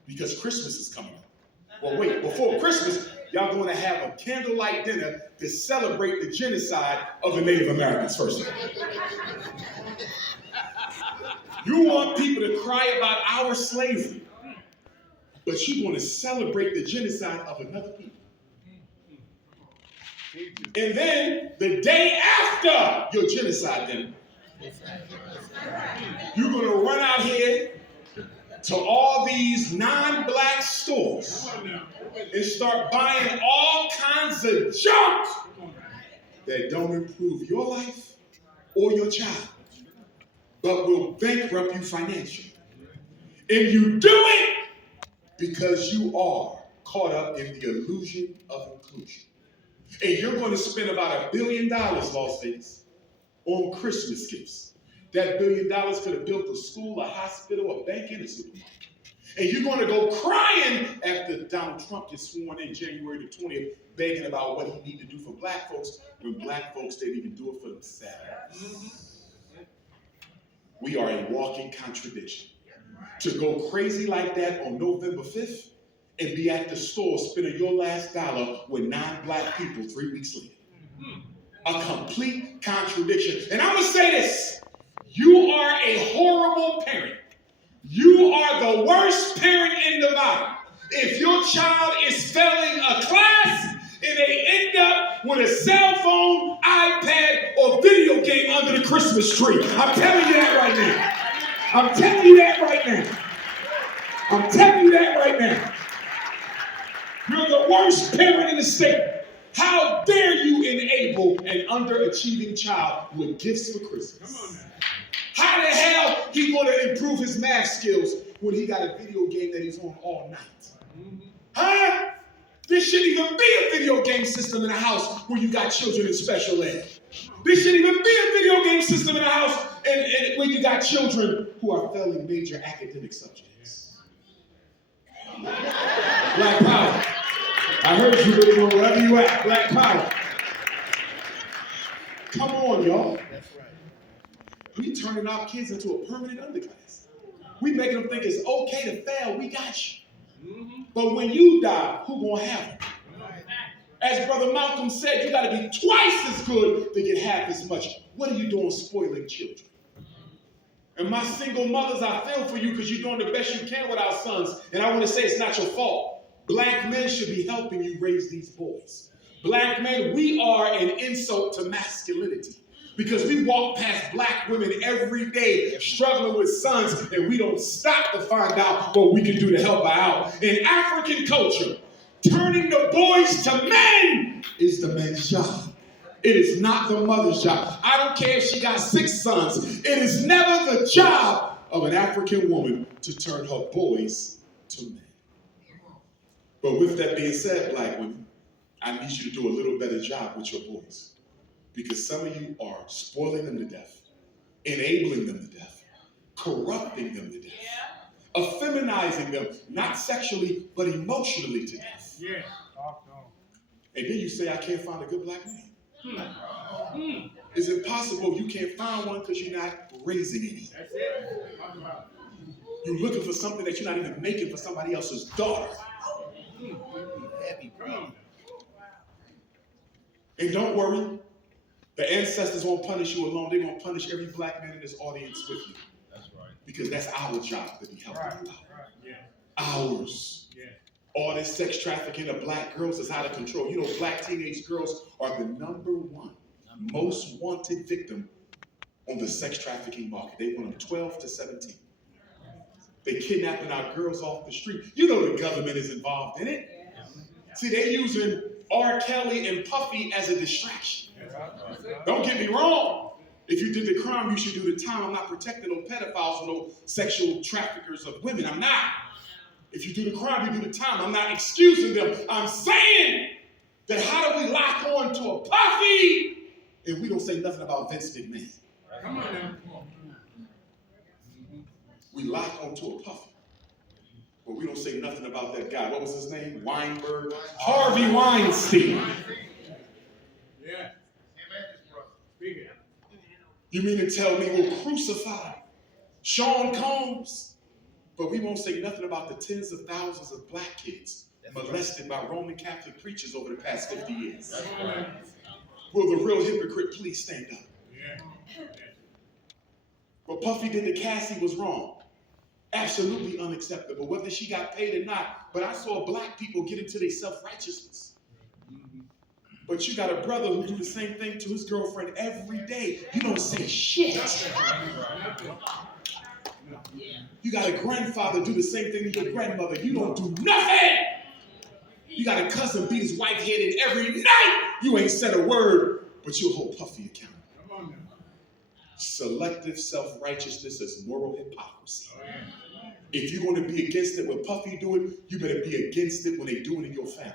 because Christmas is coming up. Well, wait, before Christmas, y'all going to have a candlelight dinner to celebrate the genocide of the Native Americans first of all. You want people to cry about our slavery, but you want to celebrate the genocide of another people. And then the day after your genocide dinner, you're going to run out here to all these non-black stores and start buying all kinds of junk that don't improve your life or your child, but will bankrupt you financially. And you do it because you are caught up in the illusion of inclusion. And you're going to spend about $1 billion, Las Vegas, on Christmas gifts. That $1 billion could have built a school, a hospital, a bank, and a supermarket. And you're going to go crying after Donald Trump gets sworn in January the 20th, begging about what he needs to do for black folks, when black folks didn't even do it for themselves. We are a walking contradiction. To go crazy like that on November 5th and be at the store spending your last dollar with non-black people 3 weeks later. A complete contradiction. And I'm going to say this. You are a horrible parent. You are the worst parent in the Bible. If your child is failing a class and they end up with a cell phone, iPad, or video game under the Christmas tree. I'm telling you that right now. I'm telling you that right now. I'm telling you that right now. You're the worst parent in the state. How dare you enable an underachieving child with gifts for Christmas? How the hell he going to improve his math skills when he got a video game that he's on all night? Huh? There shouldn't even be a video game system in a house where you got children in special ed. There shouldn't even be a video game system in a house and where you got children who are failing major academic subjects. Black power. I heard you, little boy, wherever you at. Black power. Come on, y'all. That's right. We turning our kids into a permanent underclass. We making them think it's okay to fail. We got you. But when you die, who gonna have it? As Brother Malcolm said, you got to be twice as good to get half as much. What are you doing spoiling children? And my single mothers, I feel for you because you're doing the best you can with our sons. And I want to say it's not your fault. Black men should be helping you raise these boys. Black men, we are an insult to masculinity. Because we walk past black women every day struggling with sons, and we don't stop to find out what we can do to help her out. In African culture, turning the boys to men is the man's job. It is not the mother's job. I don't care if she got 6 sons. It is never the job of an African woman to turn her boys to men. But with that being said, black women, I need you to do a little better job with your boys. Because some of you are spoiling them to death, enabling them to death, corrupting them to death, effeminizing them, not sexually, but emotionally to death. Yeah. And then you say, I can't find a good black man. Is it possible you can't find one because you're not raising any? That's it. You're looking for something that you're not even making for somebody else's daughter. And don't worry. The ancestors won't punish you alone. They're going to punish every black man in this audience with you. That's right. Because that's our job to be helping you out. Right. Yeah. Ours. Yeah. All this sex trafficking of black girls is out of control. You know, black teenage girls are the #1 most wanted victim on the sex trafficking market. They want them 12 to 17. They're kidnapping our girls off the street. You know the government is involved in it. Yeah. See, they're using R. Kelly and Puffy as a distraction. Don't get me wrong. If you did the crime, you should do the time. I'm not protecting no pedophiles or no sexual traffickers of women. I'm not. If you do the crime, you do the time. I'm not excusing them. I'm saying that how do we lock on to a Puffy and we don't say nothing about Vince McMahon? Come on now. We lock on to a Puffy, but we don't say nothing about that guy. What was his name? Weinberg? Harvey Weinstein. Yeah. You mean to tell me we'll crucify Sean Combs, but we won't say nothing about the tens of thousands of black kids molested by Roman Catholic preachers over the past 50 years. Will the real hypocrite please stand up? What Puffy did to Cassie was wrong. Absolutely unacceptable, whether she got paid or not. But I saw black people get into their self-righteousness. But you got a brother who do the same thing to his girlfriend every day. You don't say shit. You got a grandfather do the same thing to your grandmother. You don't do nothing. You got a cousin beat his wife head in every night. You ain't said a word, but you'll hold Puffy accountable. Selective self-righteousness is moral hypocrisy. If you're going to be against it when Puffy do it, you better be against it when they do it in your family.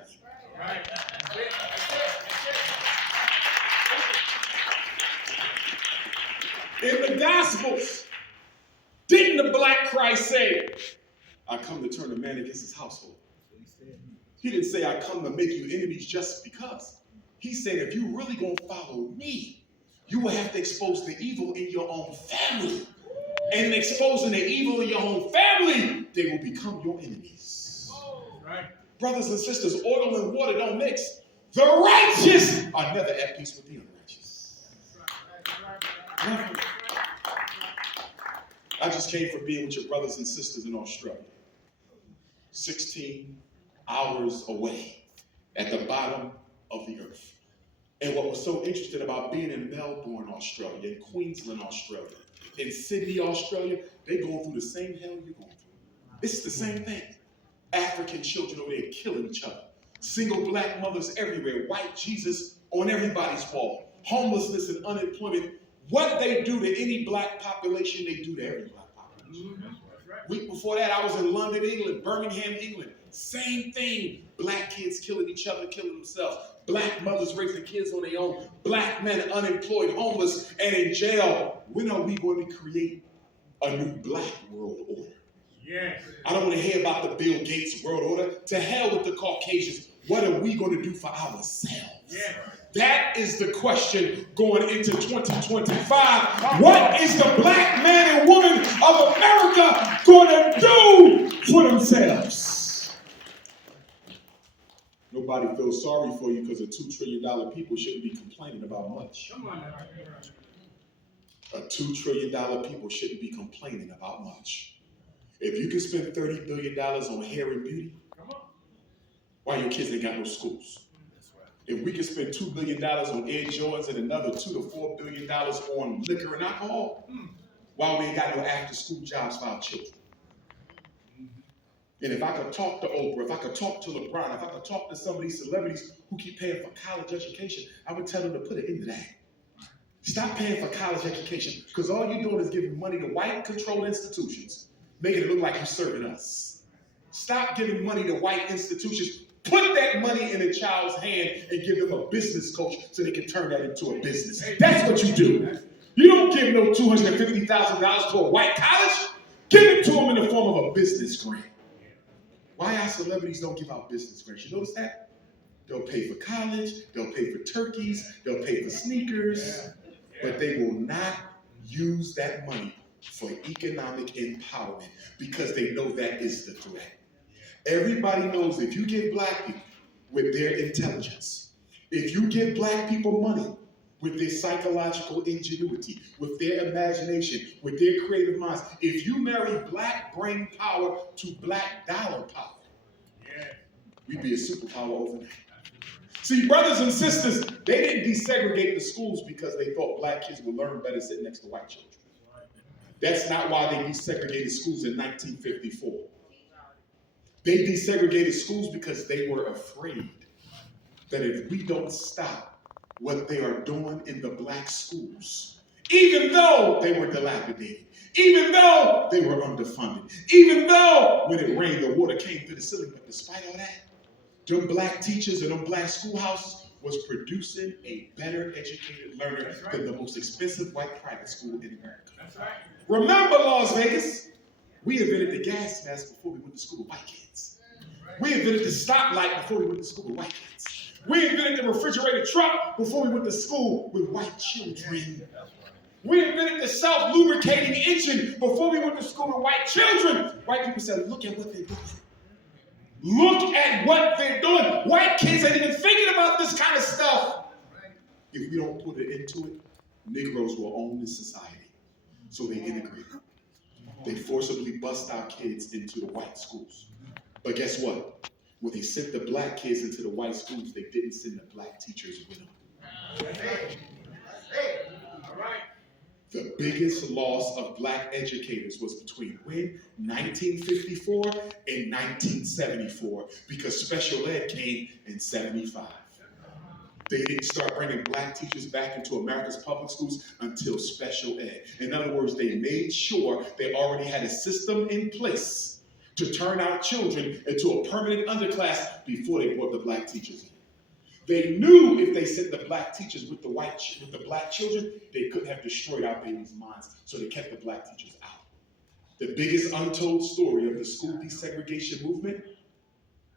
In the Gospels, didn't the black Christ say, I come to turn a man against his household? He didn't say, I come to make you enemies just because. He said, if you really going to follow me, you will have to expose the evil in your own family. And in exposing the evil in your own family, they will become your enemies. Right. Brothers and sisters, oil and water don't mix. The righteous are never at peace with the unrighteous. Never. I just came from being with your brothers and sisters in Australia. 16 hours away at the bottom of the earth. And what was so interesting about being in Melbourne, Australia, in Queensland, Australia, in Sydney, Australia, they're going through the same hell you're going through. It's the same thing. African children over there killing each other. Single black mothers everywhere. White Jesus on everybody's wall. Homelessness and unemployment. What they do to any black population, they do to every black population. Week before that, I was in London, England, Birmingham, England. Same thing. Black kids killing each other, killing themselves. Black mothers raising kids on their own. Black men unemployed, homeless, and in jail. When are we going to create a new black world order? Yes. I don't want to hear about the Bill Gates world order. To hell with the Caucasians. What are we going to do for ourselves? Yes. That is the question going into 2025. What is the black man and woman of America going to do for themselves? Nobody feels sorry for you because a $2 trillion people shouldn't be complaining about much. A $2 trillion people shouldn't be complaining about much. If you can spend $30 billion on hair and beauty, why your kids ain't got no schools? If we can spend $2 billion on Air Jordans and another $2 to $4 billion on liquor and alcohol, why we ain't got no after-school jobs for our children? And if I could talk to Oprah, if I could talk to LeBron, if I could talk to some of these celebrities who keep paying for college education, I would tell them to put an end to that. Stop paying for college education, because all you're doing is giving money to white-controlled institutions, making it look like you're serving us. Stop giving money to white institutions. Put that money in a child's hand and give them a business coach so they can turn that into a business. That's what you do. You don't give no $250,000 to a white college. Give it to them in the form of a business grant. Why our celebrities don't give out business grants? You notice that? They'll pay for college, they'll pay for turkeys, they'll pay for sneakers, but they will not use that money for economic empowerment because they know that is the threat. Everybody knows if you give black people with their intelligence, if you give black people money with their psychological ingenuity, with their imagination, with their creative minds, if you marry black brain power to black dollar power, we'd be a superpower overnight. See, brothers and sisters, they didn't desegregate the schools because they thought black kids would learn better sitting next to white children. That's not why they desegregated schools in 1954. They desegregated schools because they were afraid that if we don't stop what they are doing in the black schools, even though they were dilapidated, even though they were underfunded, even though when it rained, the water came through the ceiling, but despite all that, them black teachers and them black schoolhouses was producing a better educated learner than the most expensive white private school in America. That's right. Remember Las Vegas? We invented the gas mask before we went to school with white kids. We invented the stoplight before we went to school with white kids. We invented the refrigerated truck before we went to school with white children. We invented the self-lubricating engine before we went to school with white children. White people said, look at what they're doing. Look at what they're doing. White kids ain't even thinking about this kind of stuff. If we don't put it into it, Negroes will own this society. So they integrate. They forcibly bust our kids into the white schools. But guess what? When they sent the black kids into the white schools, they didn't send the black teachers with them. The biggest loss of black educators was between when? 1954 and 1974, because special ed came in 75. They didn't start bringing black teachers back into America's public schools until special ed. In other words, they made sure they already had a system in place to turn our children into a permanent underclass before they brought the black teachers in. They knew if they sent the black teachers with the black children, they could have destroyed our babies' minds. So they kept the black teachers out. The biggest untold story of the school desegregation movement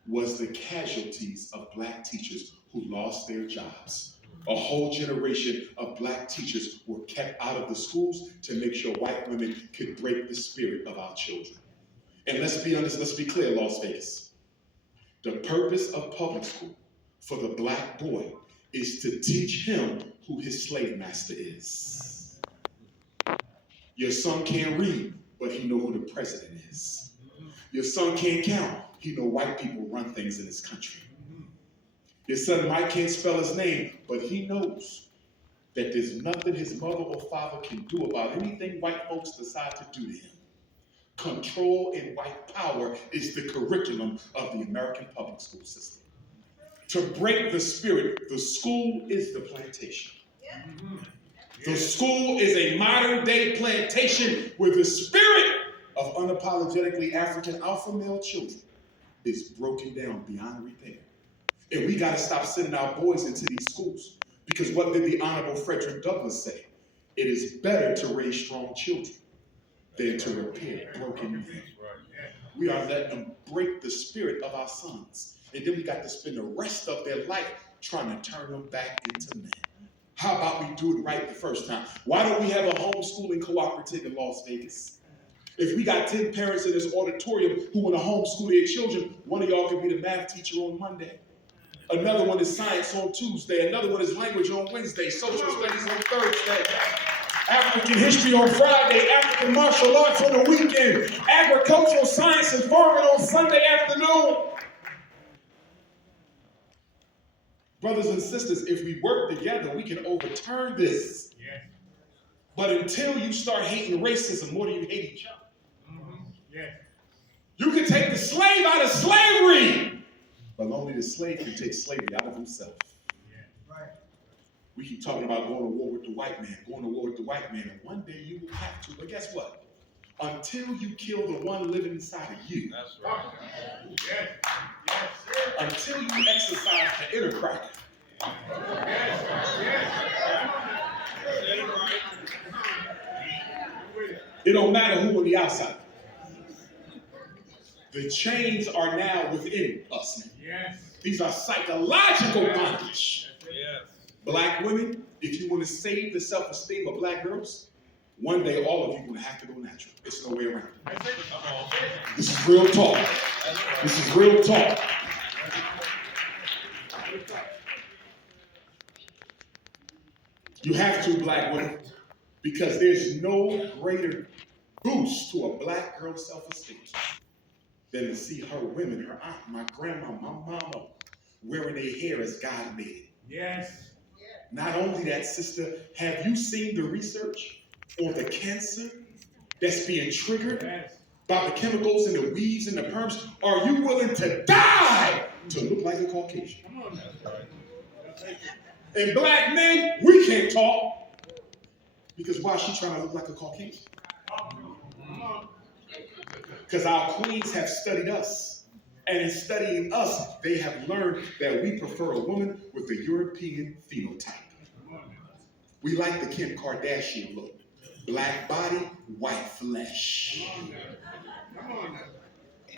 was the casualties of black teachers who lost their jobs. A whole generation of black teachers were kept out of the schools to make sure white women could break the spirit of our children. And let's be honest, let's be clear, Las Vegas. The purpose of public school for the black boy is to teach him who his slave master is. Your son can't read, but he know who the president is. Your son can't count, he know white people run things in this country. Your son Mike can't spell his name, but he knows that there's nothing his mother or father can do about anything white folks decide to do to him. Control and white power is the curriculum of the American public school system. To break the spirit, the school is the plantation. The school is a modern day plantation where the spirit of unapologetically African alpha male children is broken down beyond repair. And we got to stop sending our boys into these schools, because what did the Honorable Frederick Douglass say? It is better to raise strong children than to repair broken men. We are letting them break the spirit of our sons. And then we got to spend the rest of their life trying to turn them back into men. How about we do it right the first time? Why don't we have a homeschooling cooperative in Las Vegas? If we got 10 parents in this auditorium who want to homeschool their children, one of y'all could be the math teacher on Monday. Another one is science on Tuesday. Another one is language on Wednesday. Social studies on Thursday. African history on Friday. African martial arts on the weekend. Agricultural science and farming on Sunday afternoon. Brothers and sisters, if we work together, we can overturn this. Yeah. But until you start hating racism more than you hate each other, yeah. You can take the slave out of slavery, but only the slave can take slavery out of himself. Yeah. Right. We keep talking about going to war with the white man, and one day you will have to. But guess what? Until you kill the one living inside of you, that's right. Yes. Yes. Until you exercise the inner cracker, it don't matter who on the outside. The chains are now within us. Yes. These are psychological bondage. Yes. Black women, if you want to save the self-esteem of black girls, one day all of you are going to have to go natural. There's no way around it. This is real talk. This is real talk. You have to, black women, because there's no greater boost to a black girl's self-esteem than to see her women, her aunt, my grandma, my mama, wearing their hair as God made it. Yes. Not only that, sister, have you seen the research on the cancer that's being triggered by the chemicals and the weaves and the perms? Are you willing to die to look like a Caucasian? Come on, that's right. And black men, we can't talk. Because why is she trying to look like a Caucasian? Because our queens have studied us. And in studying us, they have learned that we prefer a woman with a European phenotype. We like the Kim Kardashian look. Black body, white flesh.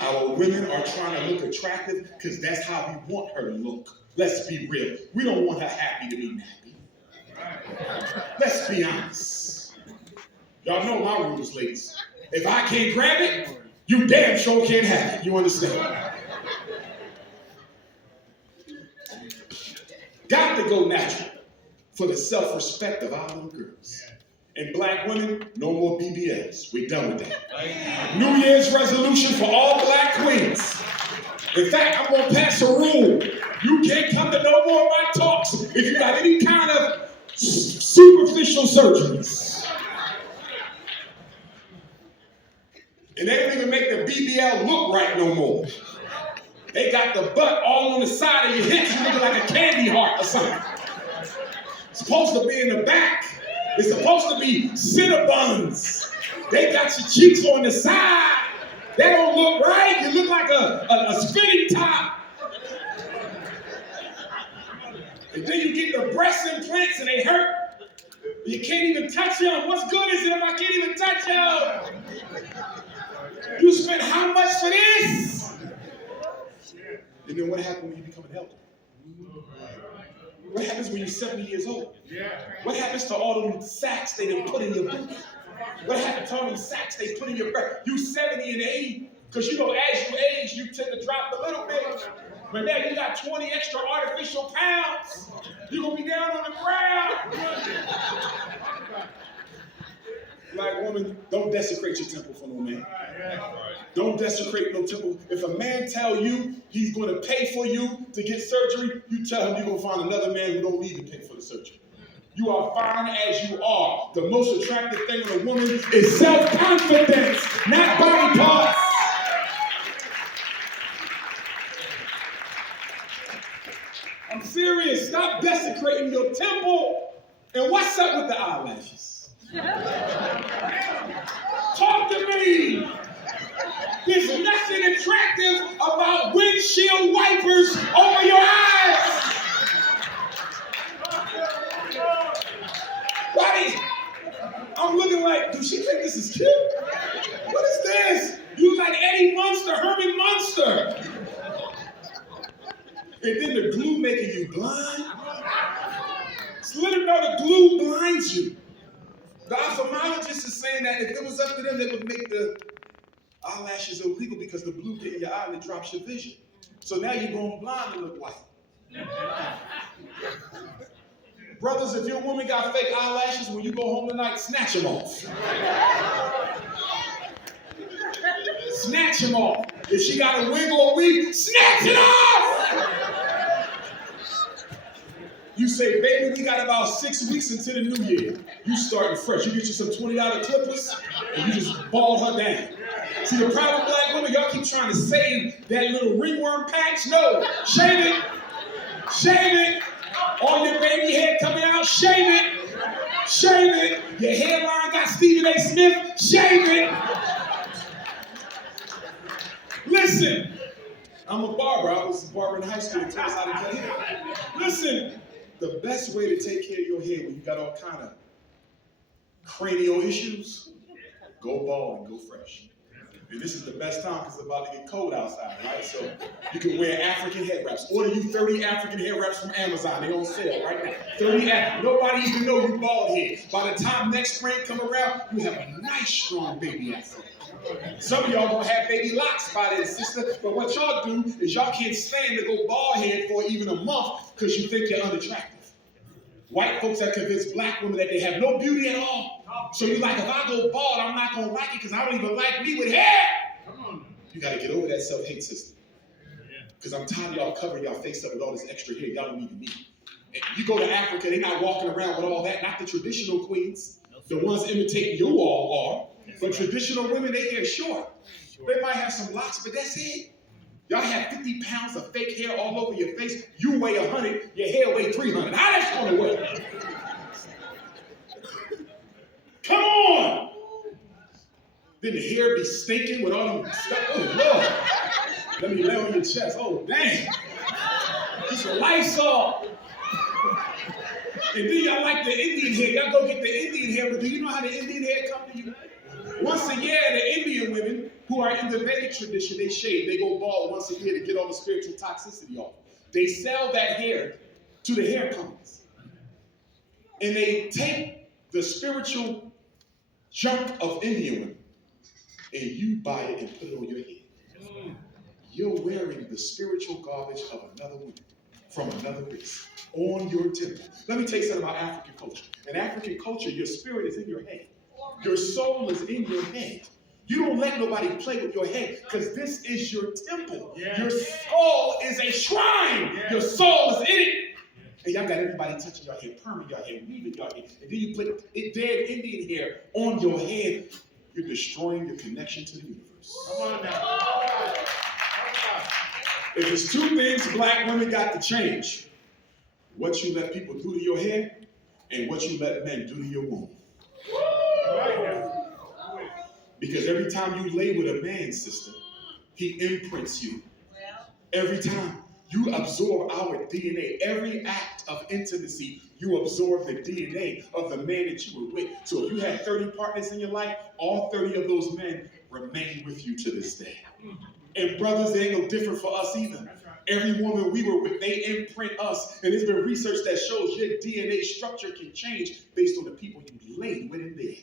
Our women are trying to look attractive because that's how we want her to look. Let's be real. We don't want her happy to be nappy. Let's be honest. Y'all know my rules, ladies. If I can't grab it, you damn sure can't have it. You understand? got to go natural for the self-respect of our little girls. And black women, no more BBLs. We're done with that. New Year's resolution for all black queens. In fact, I'm going to pass a rule. You can't come to no more of my talks if you got any kind of superficial surgeries. And they don't even make the BBL look right no more. They got the butt all on the side of your hips. You look like a candy heart or something. It's supposed to be in the back. It's supposed to be Cinnabons. They got your cheeks on the side. They don't look right. You look like a spinning top. And then you get the breast implants and they hurt. You can't even touch them. What's good is it if I can't even touch them? You spent how much for this? And then what happens when you become an elder? What happens when you're 70 years old? What happens to all them sacks they done put in your booty? What happens to all them sacks they put in your breast? You 70 and 80, because you know as you age, you tend to drop a little bit. But now you got 20 extra artificial pounds. You're going to be down on the ground. Black woman, don't desecrate your temple for no man. Don't desecrate no temple. If a man tell you he's going to pay for you to get surgery, you tell him you're going to find another man who don't need to pay for the surgery. You are fine as you are. The most attractive thing in a woman is self-confidence, not body parts. I'm serious. Stop desecrating your temple. And what's up with the eyelashes? Talk to me. There's nothing attractive about windshield wipers over your eyes. I'm looking like, do she think this is cute? What is this? You look like Eddie Munster, Herman Munster. And then the glue making you blind. Just let them know the glue blinds you. The ophthalmologist is saying that if it was up to them, they would make the eyelashes illegal because the blue get in your eye and it drops your vision. So now you're going blind and look white. Brothers, if your woman got fake eyelashes, when you go home tonight, snatch them off. Snatch them off. If she got a wig or a weave, snatch it off! You say, baby, we got about 6 weeks into the new year. You starting fresh. You get you some $20 clippers, and you just ball her down. See, the problem, black women, y'all keep trying to save that little ringworm patch. No, shave it. Shave it. All your baby hair coming out, shave it. Shave it. Your hairline got Stephen A. Smith, shave it. Listen, I'm a barber. I was a barber in high school. They taught us how to cut hair. Listen, the best way to take care of your hair when you got all kind of cranial issues, go bald and go fresh. And this is the best time because it's about to get cold outside, right? So you can wear African head wraps. Order you 30 African hair wraps from Amazon. They're on sale right now. 30 African. Nobody even know you bald head. By the time next spring come around, you have a nice, strong baby afro. Some of y'all gonna have baby locks by then, sister. But what y'all do is y'all can't stand to go bald head for even a month because you think you're unattractive. White folks have convinced black women that they have no beauty at all. So you're like, if I go bald, I'm not gonna like it because I don't even like me with hair. You gotta get over that self-hate system. Because I'm tired of y'all covering y'all face up with all this extra hair y'all don't even need. You go to Africa, they're not walking around with all that. Not the traditional queens. The ones imitating you all are. But traditional women, they hair short. They might have some locks, but that's it. Y'all have 50 pounds of fake hair all over your face. You weigh 100, your hair weigh 300. How that's gonna work? Come on! Then the hair be stinking with all them stuff. Oh, Lord. Let me lay on your chest. Oh, dang. Just a Lysol. And then y'all like the Indian hair. Y'all go get the Indian hair, but do you know how the Indian hair come to you? Once a year, the Indian women who are in the Vedic tradition, they shave. They go bald once a year to get all the spiritual toxicity off. They sell that hair to the hair companies. And they take the spiritual junk of Indian women and you buy it and put it on your head. You're wearing the spiritual garbage of another woman from another race on your temple. Let me tell you something about African culture. In African culture, your spirit is in your head. Your soul is in your head. You don't let nobody play with your head because this is your temple. Yeah. Your soul is a shrine. Yeah. Your soul is in it. And y'all got everybody touching your head, perming your head, weaving your head. And then you put dead Indian hair on your head. You're destroying your connection to the universe. Come on now. If it's two things black women got to change, what you let people do to your hair and what you let men do to your womb. Because every time you lay with a man, sister, he imprints you. Every time you absorb our DNA, every act of intimacy, you absorb the DNA of the man that you were with. So if you had 30 partners in your life, all 30 of those men remain with you to this day. And brothers, they ain't no different for us either. Every woman we were with, they imprint us. And there's been research that shows your DNA structure can change based on the people you laid with in bed.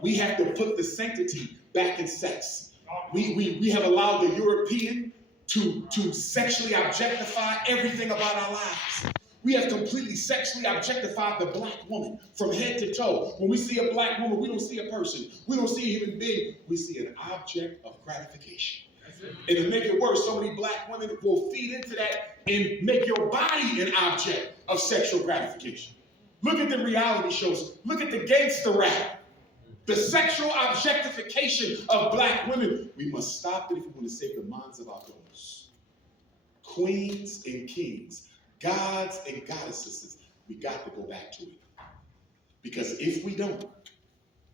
We have to put the sanctity back in sex. We have allowed the European to sexually objectify everything about our lives. We have completely sexually objectified the black woman from head to toe. When we see a black woman, we don't see a person. We don't see a human being. We see an object of gratification. And to make it worse, so many black women will feed into that and make your body an object of sexual gratification. Look at the reality shows. Look at the gangster rap. The sexual objectification of black women. We must stop it if we want to save the minds of our daughters. Queens and kings, gods and goddesses, we got to go back to it. Because if we don't,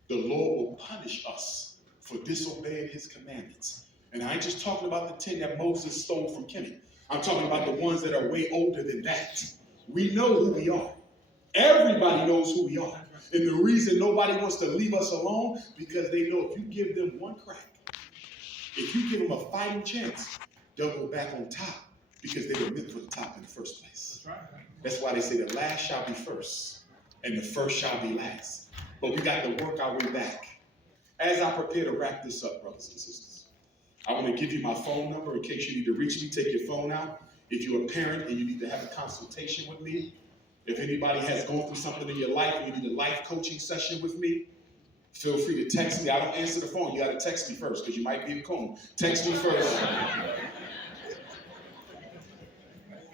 the Lord will punish us for disobeying his commandments. And I ain't just talking about the 10 that Moses stole from Kemet. I'm talking about the ones that are way older than that. We know who we are. Everybody knows who we are. And the reason nobody wants to leave us alone, because they know if you give them one crack, if you give them a fighting chance, they'll go back on top because they were meant for the top in the first place. That's right. That's why they say the last shall be first and the first shall be last. But we got to work our way back. As I prepare to wrap this up, brothers and sisters, I want to give you my phone number in case you need to reach me. Take your phone out. If you're a parent and you need to have a consultation with me, if anybody has gone through something in your life and you need a life coaching session with me, feel free to text me. I don't answer the phone. You got to text me first because you might be a cone. Text me first.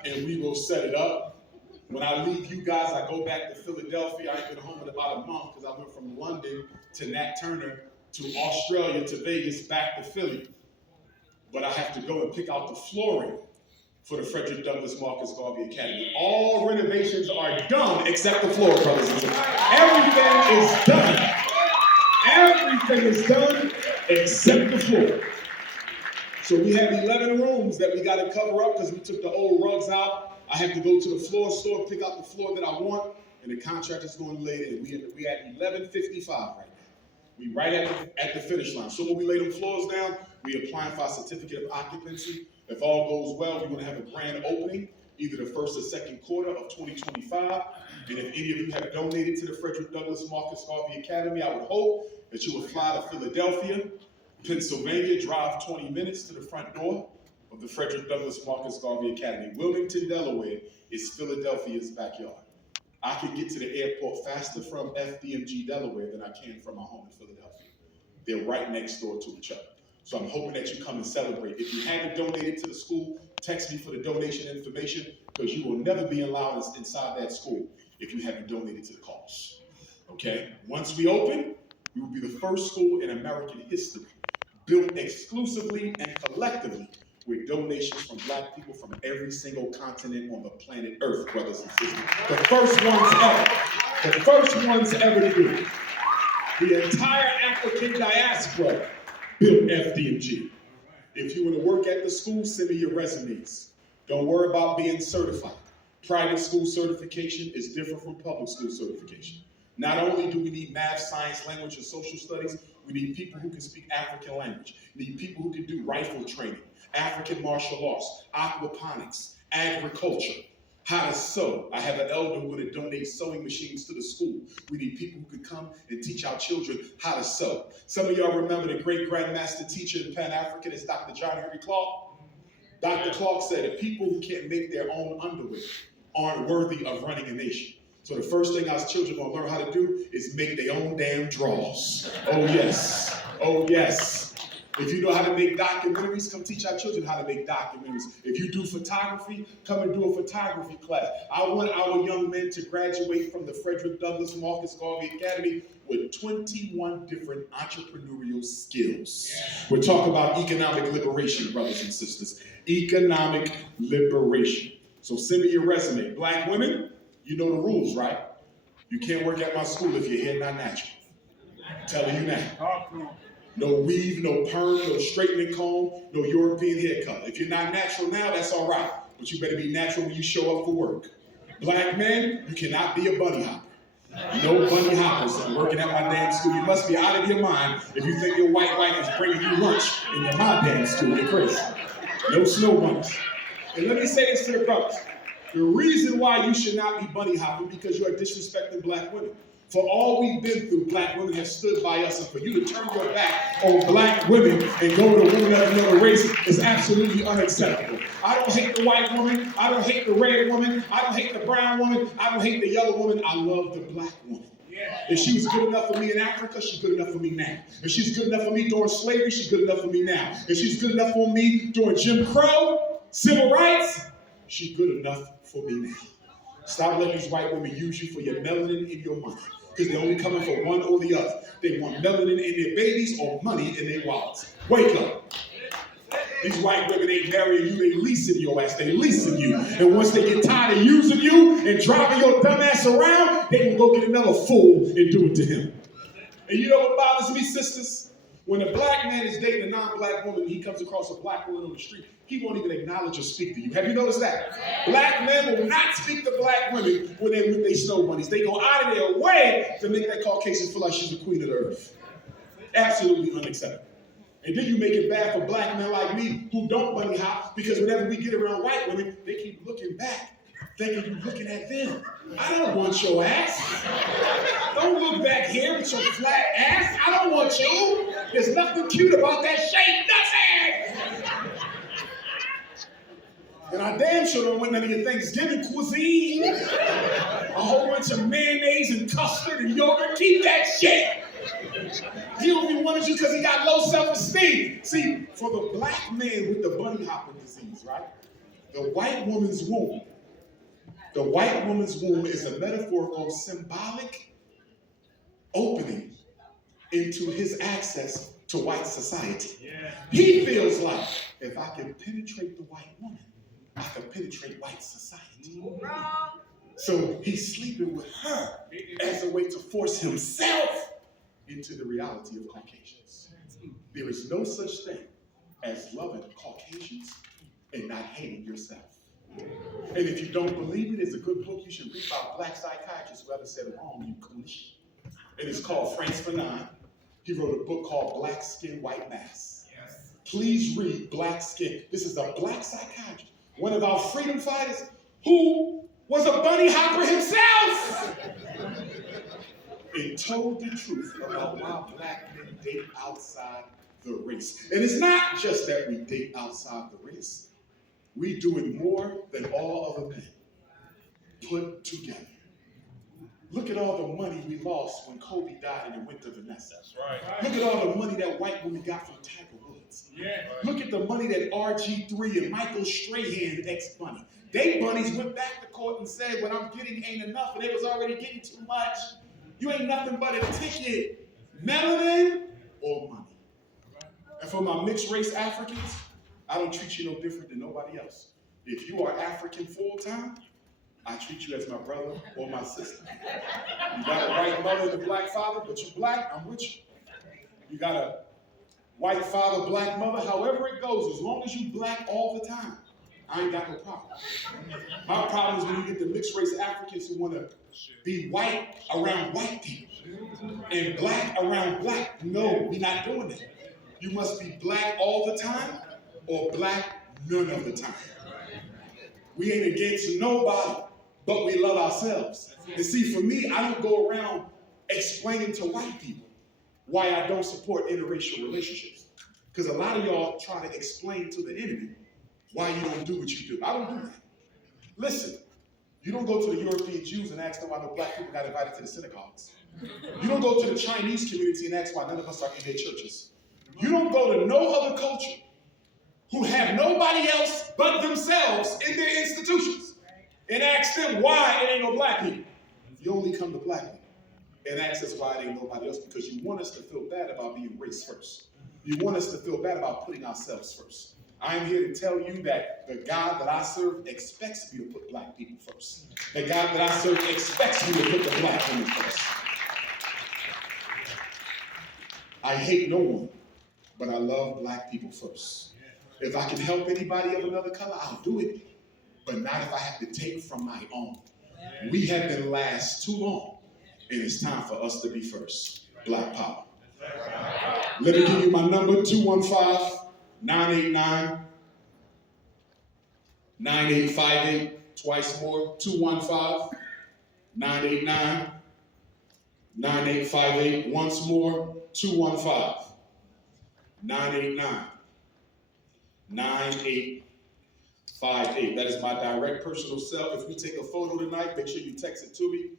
And we will set it up. When I leave you guys, I go back to Philadelphia. I ain't been home in about a month because I went from London to Nat Turner to Australia to Vegas back to Philly. But I have to go and pick out the flooring for the Frederick Douglass Marcus Garvey Academy. All renovations are done except the floor, brothers and sisters. Everything is done. Everything is done except the floor. So we have 11 rooms that we got to cover up because we took the old rugs out. I have to go to the floor store, pick out the floor that I want, and the contractor's going to lay it in. We at 11:55 right now. We right at the finish line. So when we lay them floors down, we applying for our certificate of occupancy. If all goes well, we're going to have a grand opening, either the first or second quarter of 2025. And if any of you have donated to the Frederick Douglass Marcus Garvey Academy, I would hope that you would fly to Philadelphia, Pennsylvania, drive 20 minutes to the front door of the Frederick Douglass Marcus Garvey Academy. Wilmington, Delaware is Philadelphia's backyard. I can get to the airport faster from FDMG, Delaware than I can from my home in Philadelphia. They're right next door to each other. So I'm hoping that you come and celebrate. If you haven't donated to the school, text me for the donation information because you will never be allowed inside that school if you haven't donated to the cause. Okay? Once we open, we will be the first school in American history built exclusively and collectively with donations from black people from every single continent on the planet Earth, brothers and sisters. The first ones ever. The first ones ever to do it. The entire African diaspora built FDMG. If you want to work at the school, send me your resumes. Don't worry about being certified. Private school certification is different from public school certification. Not only do we need math, science, language, and social studies, we need people who can speak African language. We need people who can do rifle training, African martial arts, aquaponics, agriculture, how to sew. I have an elder who would donate sewing machines to the school. We need people who can come and teach our children how to sew. Some of y'all remember the great grandmaster teacher in Pan-African is Dr. John Henry Clark. Dr. Clark said that people who can't make their own underwear aren't worthy of running a nation. So the first thing our children are going to learn how to do is make their own damn drawers. Oh yes. Oh yes. If you know how to make documentaries, come teach our children how to make documentaries. If you do photography, come and do a photography class. I want our young men to graduate from the Frederick Douglass Marcus Garvey Academy with 21 different entrepreneurial skills. We're talking about economic liberation, brothers and sisters. Economic liberation. So send me your resume. Black women, you know the rules, right? You can't work at my school if your hair not natural. I'm telling you now. No weave, no perm, no straightening comb, no European haircut. If you're not natural now, that's all right. But you better be natural when you show up for work. Black men, you cannot be a bunny hopper. No bunny hoppers working at my damn school. You must be out of your mind if you think your white wife is bringing you lunch in my damn school. You're crazy. No snow bunnies. And let me say this to the brothers. The reason why you should not be bunny hopping because you are disrespecting black women. For all we've been through, black women have stood by us, and for you to turn your back on black women and go to women of another race is absolutely unacceptable. I don't hate the white woman. I don't hate the red woman. I don't hate the brown woman. I don't hate the yellow woman. I love the black woman. If she was good enough for me in Africa, she's good enough for me now. If she's good enough for me during slavery, she's good enough for me now. If she's good enough for me during Jim Crow, civil rights, she's good enough for me now. Stop letting these white women use you for your melanin in your money. Because they're only coming for one or the other. They want melanin in their babies or money in their wallets. Wake up. These white women ain't marrying you, they leasing your ass, they leasing you. And once they get tired of using you and driving your dumb ass around, they can go get another fool and do it to him. And you know what bothers me, sisters? When a black man is dating a non-black woman, he comes across a black woman on the street, he won't even acknowledge or speak to you. Have you noticed that? Black men will not speak to black women when they're with their snow bunnies. They go out of their way to make that Caucasian feel like she's the queen of the earth. Absolutely unacceptable. And then you make it bad for black men like me who don't bunny hop because whenever we get around white women, they keep looking back, thinking you're looking at them. I don't want your ass. Don't look back here with your flat ass. I don't want you. There's nothing cute about that shape. Nothing. And I damn sure don't want none of your Thanksgiving cuisine. A whole bunch of mayonnaise and custard and yogurt. Keep that shit. He only wanted you because he got low self-esteem. See, for the black man with the bunny hopping disease, right? The white woman's womb is a metaphorical, symbolic opening into his access to white society. Yeah. He feels like, if I can penetrate the white woman, I can penetrate white society. Wrong. So he's sleeping with her as a way to force himself into the reality of Caucasians. There is no such thing as loving Caucasians and not hating yourself. And if you don't believe it, it's a good book you should read by a black psychiatrist, whoever said wrong, you cliche. And it's called Franz Fanon. He wrote a book called Black Skin, White Mass. Yes. Please read Black Skin. This is a black psychiatrist, one of our freedom fighters who was a bunny hopper himself. And told the truth about why black men date outside the race. And it's not just that we date outside the race. We do it more than all other men put together. Look at all the money we lost when Kobe died and it went to Vanessa. That's right. Look at all the money that white women got from Tiger Woods. Yeah. Look at the money that RG3 and Michael Strahan ex-bunny. They bunnies went back to court and said, what I'm getting ain't enough, and they was already getting too much. You ain't nothing but a ticket, melanin or money. And for my mixed race Africans, I don't treat you no different than nobody else. If you are African full-time, I treat you as my brother or my sister. You got a white mother and a black father, but you black, I'm with you. You got a white father, black mother, however it goes, as long as you black all the time, I ain't got no problem. My problem is when you get the mixed race Africans who want to be white around white people and black around black. No, we're not doing that. You must be black all the time or black none of the time. We ain't against nobody, but we love ourselves. And see, for me, I don't go around explaining to white people why I don't support interracial relationships. Because a lot of y'all try to explain to the enemy why you don't do what you do. I don't do that. Listen, you don't go to the European Jews and ask them why no black people got invited to the synagogues. You don't go to the Chinese community and ask why none of us are in their churches. You don't go to no other culture who have nobody else but themselves in their institutions and ask them why it ain't no black people. You only come to black people and ask us why it ain't nobody else, because you want us to feel bad about being race first. You want us to feel bad about putting ourselves first. I am here to tell you that the God that I serve expects me to put black people first. The God that I serve expects me to put the black women first. I hate no one, but I love black people first. If I can help anybody of another color, I'll do it, but not if I have to take from my own. We have been last too long, and it's time for us to be first. Black power. Let me give you my number, 215-989-9858. Twice more, 215-989-9858. Once more, 215-989-9858. That is my direct personal cell. If we take a photo tonight, make sure you text it to me.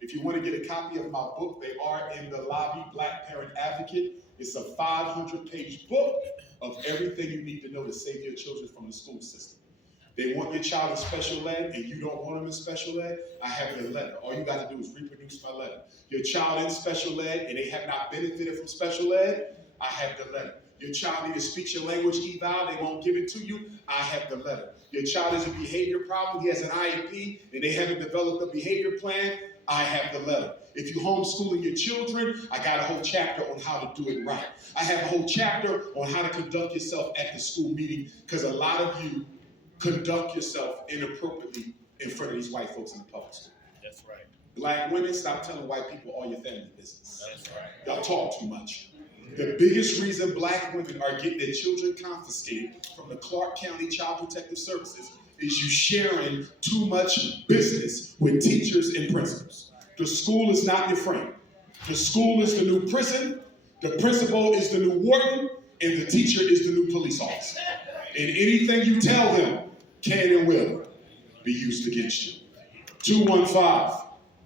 If you want to get a copy of my book, they are in the lobby, Black Parent Advocate. It's a 500-page book of everything you need to know to save your children from the school system. They want your child in special ed and you don't want them in special ed, I have your letter. All you got to do is reproduce my letter. Your child in special ed and they have not benefited from special ed, I have the letter. Your child needs to speak your language eval, they won't give it to you, I have the letter. Your child has a behavior problem, he has an IEP, and they haven't developed a behavior plan, I have the letter. If you're homeschooling your children, I got a whole chapter on how to do it right. I have a whole chapter on how to conduct yourself at the school meeting, because a lot of you conduct yourself inappropriately in front of these white folks in the public school. That's right. Black women, stop telling white people all your family business. That's right. Y'all talk too much. The biggest reason black women are getting their children confiscated from the Clark County Child Protective Services is you sharing too much business with teachers and principals. The school is not your friend. The school is the new prison, the principal is the new warden, and the teacher is the new police officer. And anything you tell them can and will be used against you.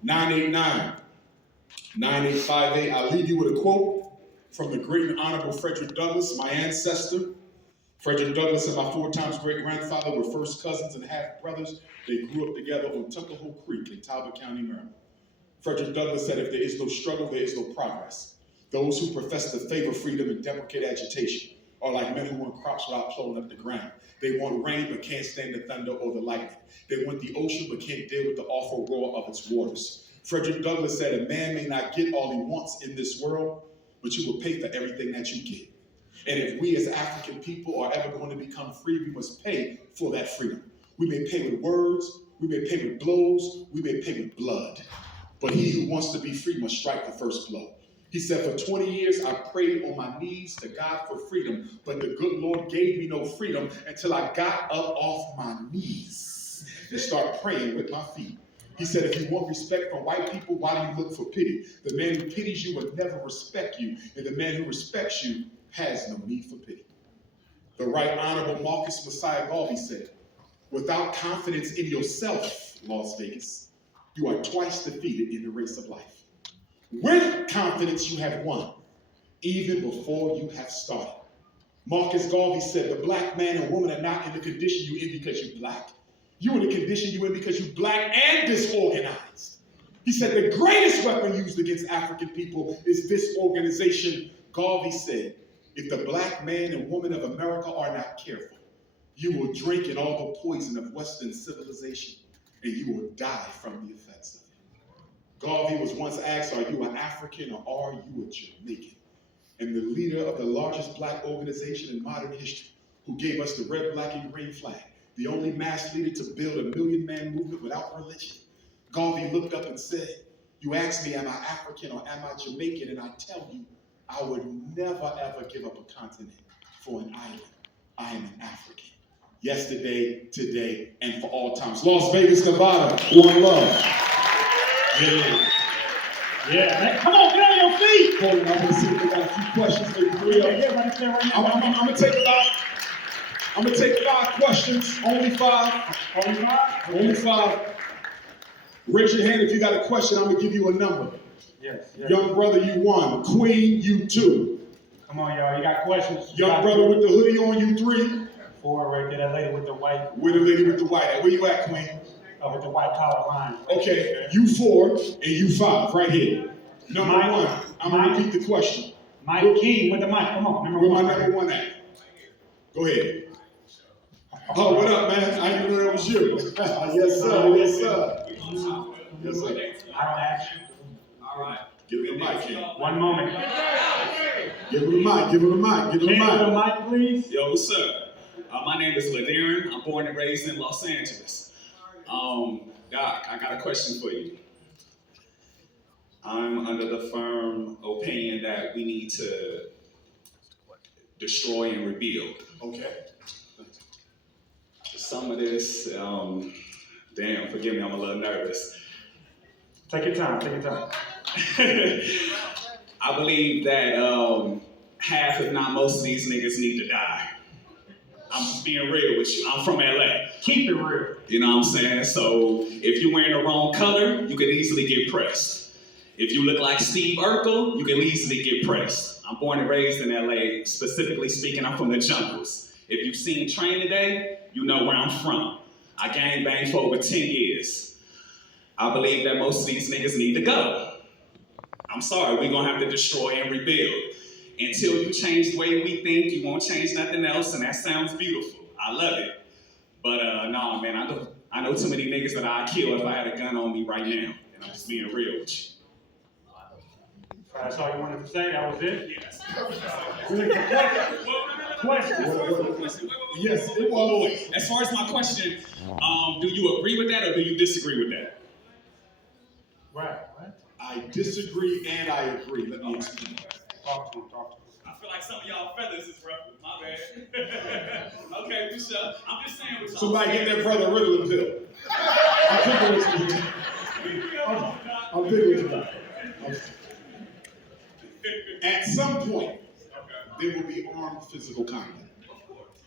215-989-9858. I'll leave you with a quote from the great and honorable Frederick Douglass, my ancestor. Frederick Douglass and my 4 times great-grandfather were first cousins and half-brothers. They grew up together on Tuckahoe Creek in Talbot County, Maryland. Frederick Douglass said, if there is no struggle, there is no progress. Those who profess to favor freedom and deprecate agitation are like men who want crops without plowing up the ground. They want rain but can't stand the thunder or the lightning. They want the ocean but can't deal with the awful roar of its waters. Frederick Douglass said, a man may not get all he wants in this world, but you will pay for everything that you get. And if we as African people are ever going to become free, we must pay for that freedom. We may pay with words, we may pay with blows, we may pay with blood. But he who wants to be free must strike the first blow. He said, for 20 years, I prayed on my knees to God for freedom, but the good Lord gave me no freedom until I got up off my knees and started praying with my feet. He said, if you want respect from white people, why do you look for pity? The man who pities you will never respect you, and the man who respects you has no need for pity. The Right Honorable Marcus Messiah Garvey said, without confidence in yourself, Las Vegas, you are twice defeated in the race of life. With confidence, you have won, even before you have started. Marcus Garvey said, the black man and woman are not in the condition you're in because you're black. You're in the condition you're in because you're black and disorganized. He said, the greatest weapon used against African people is disorganization. Garvey said, if the black man and woman of America are not careful, you will drink in all the poison of Western civilization, and you will die from the effects of it. Garvey was once asked, are you an African or are you a Jamaican? And the leader of the largest black organization in modern history, who gave us the red, black, and green flag, the only mass leader to build a million-man movement without religion, Garvey looked up and said, you ask me, am I African or am I Jamaican? And I tell you, I would never, ever give up a continent for an island. I am an African. Yesterday, today, and for all times. Las Vegas, Nevada, one love. Yeah. Come on, get on your feet. Hold on, I'm going to see if we got a few questions. Maybe 3 of them. Yeah, right there, right now. I'm going to take about I'm gonna take 5 questions. Only 5. Only five? Only 5. Raise your hand if you got a question. I'm gonna give you a number. Yes. Young brother, you 1. Queen, you 2. Come on, y'all. You got questions? Young brother with the hoodie on, you 3. 4 right there. That lady with the white. With the lady with the white. Where you at, Queen? With the white collar line. Okay, you 4 and you 5 right here. Number Mike, 1. I'm gonna repeat the question. Mike King with the mic. Come on. Where my number 1 at? Go ahead. Oh, what up, man? I didn't know that was you. Yes, sir. Yes, sir. Yes, sir. I don't ask you. All right. Give me the mic, King. 1 moment. Give him the mic. Give him the mic. Give him King the with the mic. mic, please. Yo, what's up? My name is Ladarian. I'm born and raised in Los Angeles. Doc, I got a question for you. I'm under the firm opinion that we need to destroy and rebuild. Okay. Some of this, damn, forgive me, I'm a little nervous. Take your time. Take your time. I believe that half, if not most of these niggas need to die. I'm just being real with you. I'm from LA. Keep it real. You know what I'm saying? So if you're wearing the wrong color, you can easily get pressed. If you look like Steve Urkel, you can easily get pressed. I'm born and raised in LA. Specifically speaking, I'm from the jungles. If you've seen Train Today, you know where I'm from. I gang banged for over 10 years. I believe that most of these niggas need to go. I'm sorry, we're gonna have to destroy and rebuild. Until you change the way we think, you won't change nothing else, and that sounds beautiful. I love it. But nah, man, I know too many niggas that I'd kill if I had a gun on me right now. And I'm just being real with you. That's all you wanted to say? That was it? Yes. Question. Yes, it was. As far as my question, do you agree with that or do you disagree with that? Right. I disagree and I agree. Let me explain. Talk to him. I feel like some of y'all feathers is ruffled. My bad. Okay, for sure. I'm just saying what y'all Somebody saying. get that brother Ritalin pill. I'm picking with you. I'm picking with you. At some point, there will be armed physical combat.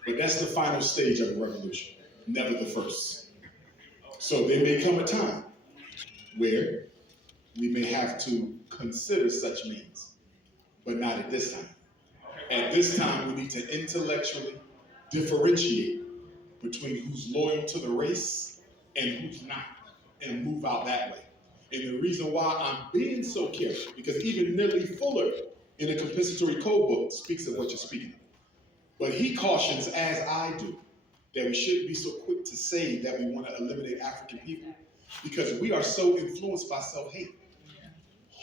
But that's the final stage of a revolution, never the first. So there may come a time where we may have to consider such means, but not at this time. At this time, we need to intellectually differentiate between who's loyal to the race and who's not, and move out that way. And the reason why I'm being so careful, because even Nellie Fuller in the compensatory code book speaks of what you're speaking of. But he cautions, as I do, that we shouldn't be so quick to say that we want to eliminate African people, because we are so influenced by self-hate.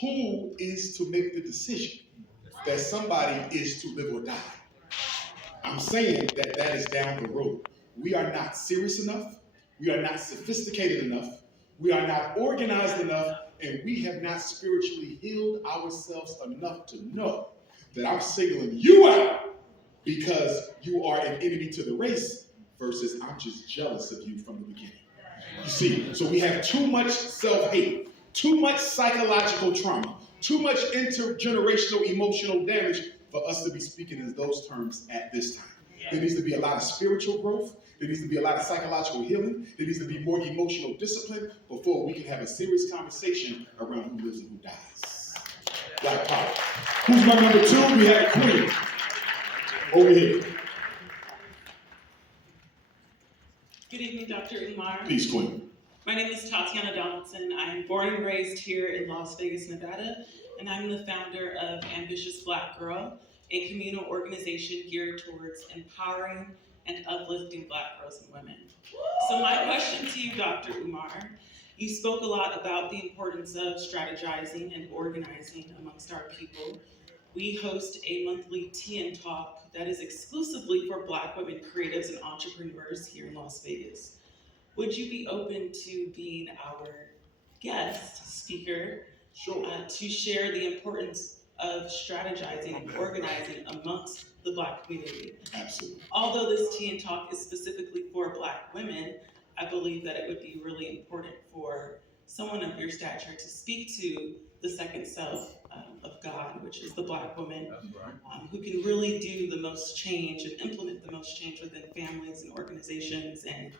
Who is to make the decision that somebody is to live or die? I'm saying that that is down the road. We are not serious enough. We are not sophisticated enough. We are not organized enough. And we have not spiritually healed ourselves enough to know that I'm singling you out because you are an enemy to the race versus I'm just jealous of you from the beginning. You see, so we have too much self-hate, too much psychological trauma, too much intergenerational emotional damage for us to be speaking in those terms at this time. There needs to be a lot of spiritual growth. There needs to be a lot of psychological healing. There needs to be more emotional discipline before we can have a serious conversation around who lives and who dies. Black power. Who's my number 2? We have a queen. Over here. Good evening, Dr. Umar. Peace, queen. My name is Tatiana Donaldson. I am born and raised here in Las Vegas, Nevada, and I'm the founder of Ambitious Black Girl, a communal organization geared towards empowering and uplifting Black girls and women. So my question to you, Dr. Umar, you spoke a lot about the importance of strategizing and organizing amongst our people. We host a monthly tea and talk that is exclusively for Black women creatives and entrepreneurs here in Las Vegas. Would you be open to being our guest speaker? Sure. To share the importance of strategizing and organizing amongst the Black community? Absolutely. Although this tea and talk is specifically for Black women, I believe that it would be really important for someone of your stature to speak to the second self of God, which is the Black woman, who can really do the most change and implement the most change within families and organizations. And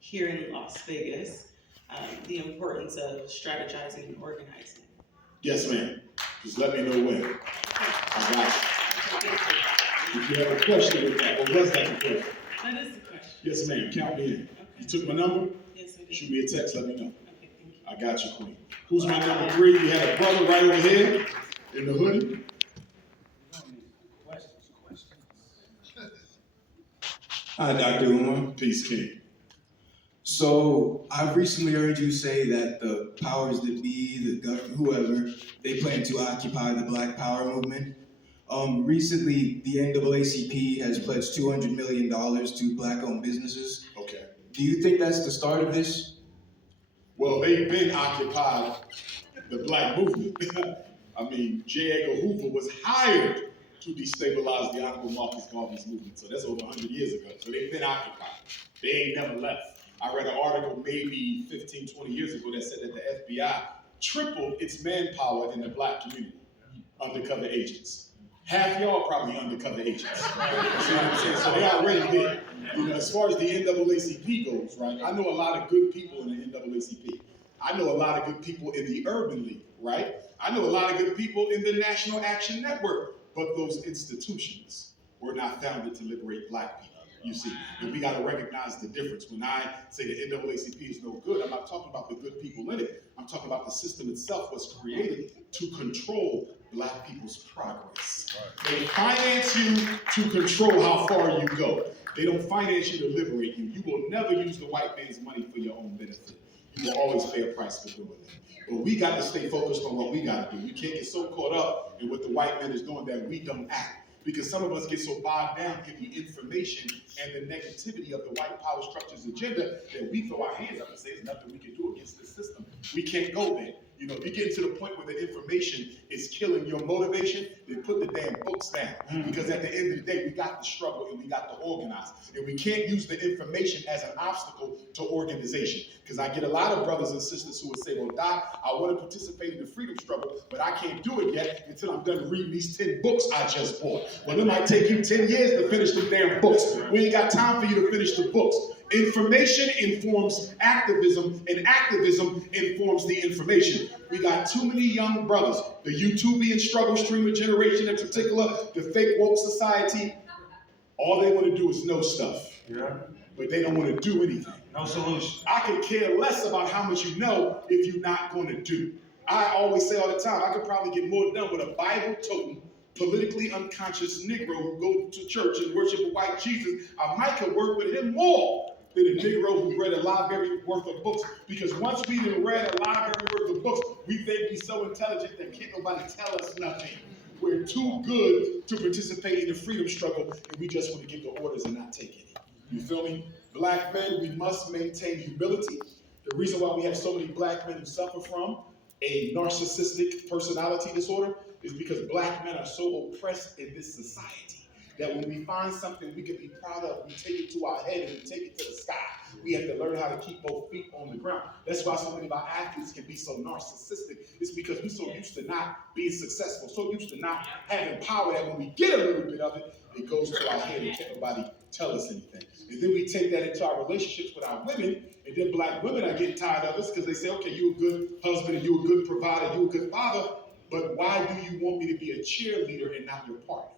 here in Las Vegas, the importance of strategizing and organizing. Yes, ma'am. Just let me know when. I got you. If you have a question with that, or was that the question? That is the question. Yes, ma'am. Count me in. Okay. You took my number? Yes, I did. Shoot me a text, let me know. Okay, thank you. I got you, Queen. Who's my number 3? You had a brother right over here in the hoodie. Hi, Dr. Umar. Peace, King. So I've recently heard you say that the powers that be, the government, whoever, they plan to occupy the Black Power movement. Recently, the NAACP has pledged $200 million to Black-owned businesses. Okay. Do you think that's the start of this? Well, they've been occupied the Black movement. I mean, J. Edgar Hoover was hired to destabilize the Honorable Marcus Garvey's movement. So that's over 100 years ago. So they've been occupied. They ain't never left. I read an article maybe 15, 20 years ago that said that the FBI tripled its manpower in the Black community, undercover agents. Half y'all probably undercover agents. You see what I'm saying? So they already there. You know, as far as the NAACP goes, right? I know a lot of good people in the NAACP. I know a lot of good people in the Urban League, right? I know a lot of good people in the National Action Network. But those institutions were not founded to liberate Black people, you see. And we got to recognize the difference. When I say the NAACP is no good, I'm not talking about the good people in it. I'm talking about the system itself was created to control Black people's progress. They finance you to control how far you go. They don't finance you to liberate you. You will never use the white man's money for your own benefit. You will always pay a price for doing it. But we got to stay focused on what we got to do. We can't get so caught up in what the white man is doing that we don't act. Because some of us get so bogged down in the information and the negativity of the white power structure's agenda that we throw our hands up and say there's nothing we can do against this system. We can't go there. You know, if you get to the point where the information is killing your motivation, then put the damn books down. Because at the end of the day, we got to struggle and we got to organize. And we can't use the information as an obstacle to organization. Because I get a lot of brothers and sisters who would say, well, Doc, I want to participate in the freedom struggle, but I can't do it yet until I'm done reading these 10 books I just bought. Well, it might take you 10 years to finish the damn books. We ain't got time for you to finish the books. Information informs activism, and activism informs the information. We got too many young brothers, the YouTubian struggle streamer generation in particular, the fake woke society. All they want to do is know stuff, but they don't want to do anything. No solution. I could care less about how much you know if you're not going to do. I always say all the time, I could probably get more done with a Bible-toting, politically unconscious Negro who goes to church and worship a white Jesus. I might could work with him more than a Negro who read a library worth of books. Because once we done read a library worth of books, we think we're so intelligent that can't nobody tell us nothing. We're too good to participate in the freedom struggle, and we just want to give the orders and not take any. You feel me? Black men, we must maintain humility. The reason why we have so many black men who suffer from a narcissistic personality disorder is because black men are so oppressed in this society that when we find something we can be proud of, we take it to our head and we take it to the sky. We have to learn how to keep both feet on the ground. That's why so many of our athletes can be so narcissistic. It's because we're so used to not being successful, so used to not having power that when we get a little bit of it, it goes to our head and can't nobody tell us anything. And then we take that into our relationships with our women, and then black women are getting tired of us because they say, okay, you're a good husband, and you're a good provider, you're a good father, but why do you want me to be a cheerleader and not your partner?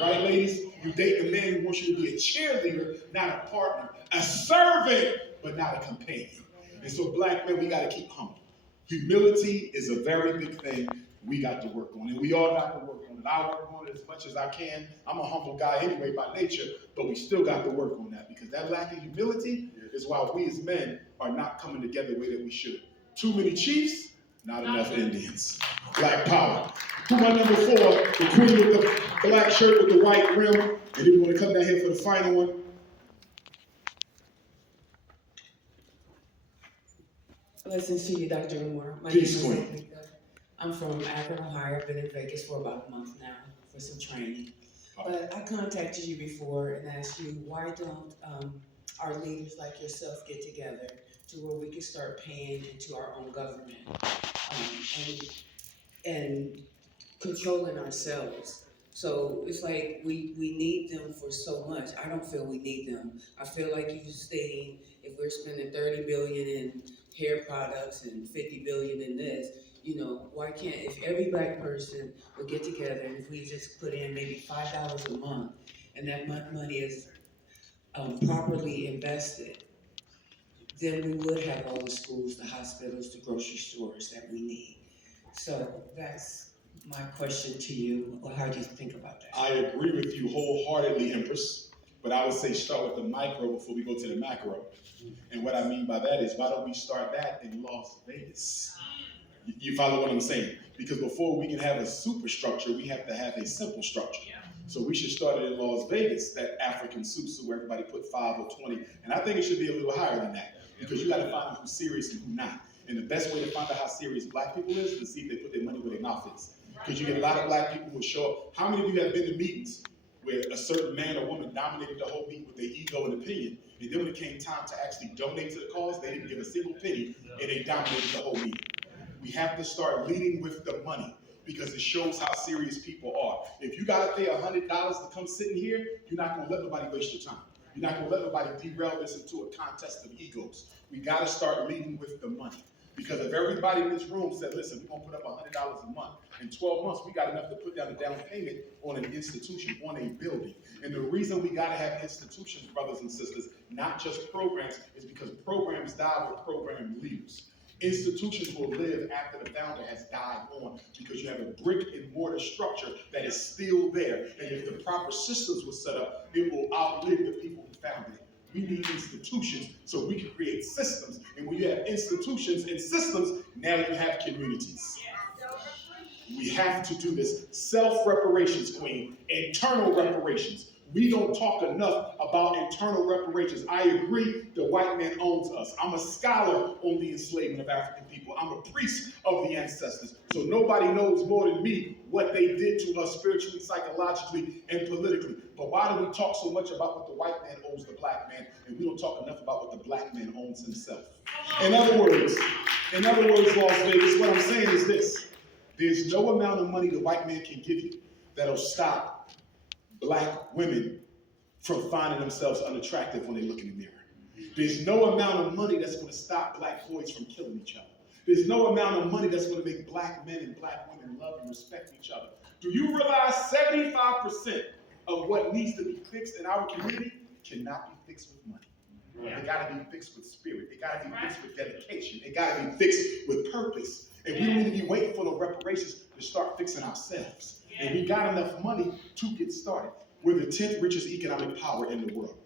Right, ladies? You date a man who wants you to be a cheerleader, not a partner, a servant, but not a companion. And so black men, we got to keep humble. Humility is a very big thing we got to work on, and we all got to work on it. I work on it as much as I can. I'm a humble guy anyway by nature, but we still got to work on that because that lack of humility is why we as men are not coming together the way that we should. Too many chiefs, not enough Indians. Black power. Who my number 4? The queen with the black shirt with the white rim. And then we want to come down here for the final one. Blessings to you, Dr. Umar. My Peace, name is Queen. Lisa. I'm from Akron, Ohio. I've been in Vegas for about a month now for some training. But I contacted you before and asked you, why don't our leaders like yourself get together to where we can start paying into our own government? And controlling ourselves. So it's like we need them for so much. I don't feel we need them. I feel like you stating if we're spending 30 billion in hair products and 50 billion in this, why can't if every black person would get together and if we just put in maybe $5 a month and that money is properly invested, then we would have all the schools, the hospitals, the grocery stores that we need. So that's my question to you. Or how do you think about that? I agree with you wholeheartedly, Empress, but I would say start with the micro before we go to the macro. And what I mean by that is, why don't we start that in Las Vegas? You follow what I'm saying? Because before we can have a superstructure, we have to have a simple structure. So we should start it in Las Vegas, that African susu where everybody put 5 or 20. And I think it should be a little higher than that, because you got to find who's serious and who's not. And the best way to find out how serious black people is to see if they put their money where their mouth is. Because you get a lot of black people who show up. How many of you have been to meetings where a certain man or woman dominated the whole meeting with their ego and opinion, and then when it came time to actually donate to the cause, they didn't give a single penny, and they dominated the whole meeting? We have to start leading with the money, because it shows how serious people are. If you got to pay $100 to come sit in here, you're not going to let nobody waste your time. You're not going to let nobody derail this into a contest of egos. We got to start leading with the money. Because if everybody in this room said, listen, we're going to put up $100 a month, in 12 months, we got enough to put down a down payment on an institution, on a building. And the reason we got to have institutions, brothers and sisters, not just programs, is because programs die with program leaders. Institutions will live after the founder has died on, because you have a brick and mortar structure that is still there. And if the proper systems were set up, it will outlive the people who founded it. We need institutions so we can create systems. And when you have institutions and systems, now you have communities. We have to do this. Self-reparations, Queen. Internal reparations. We don't talk enough about internal reparations. I agree, the white man owns us. I'm a scholar on the enslavement of African people. I'm a priest of the ancestors. So nobody knows more than me what they did to us spiritually, psychologically, and politically. But why do we talk so much about what the white man owes the black man, and we don't talk enough about what the black man owns himself? In other words, Las Vegas, what I'm saying is this. There's no amount of money the white man can give you that'll stop black women from finding themselves unattractive when they look in the mirror. There's no amount of money that's going to stop black boys from killing each other. There's no amount of money that's going to make black men and black women love and respect each other. Do you realize 75% of what needs to be fixed in our community cannot be fixed with money? It got to be fixed with spirit. It got to be fixed with dedication. It got to be fixed with purpose. And we don't need to be waiting for the reparations to start fixing ourselves. And we got enough money to get started. We're the 10th richest economic power in the world.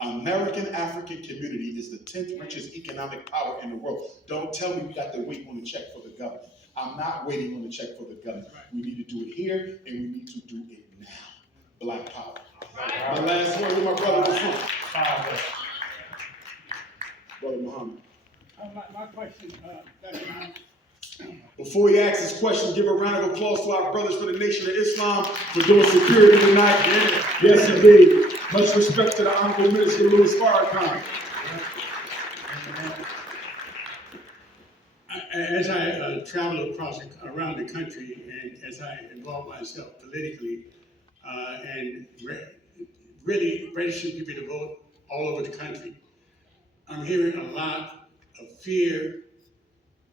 American African community is the 10th richest economic power in the world. Don't tell me we got to wait on the check for the government. I'm not waiting on the check for the government. We need to do it here, and we need to do it now. Black power. My last word with my brother in front. Brother Muhammad. My question, Before he asks his question, give a round of applause to our brothers from the Nation of Islam for doing security tonight. Yes, indeed. Much respect to the Honorable Minister Louis Farrakhan. as I travel around the country, and as I involve myself politically, and really register people to vote all over the country, I'm hearing a lot of fear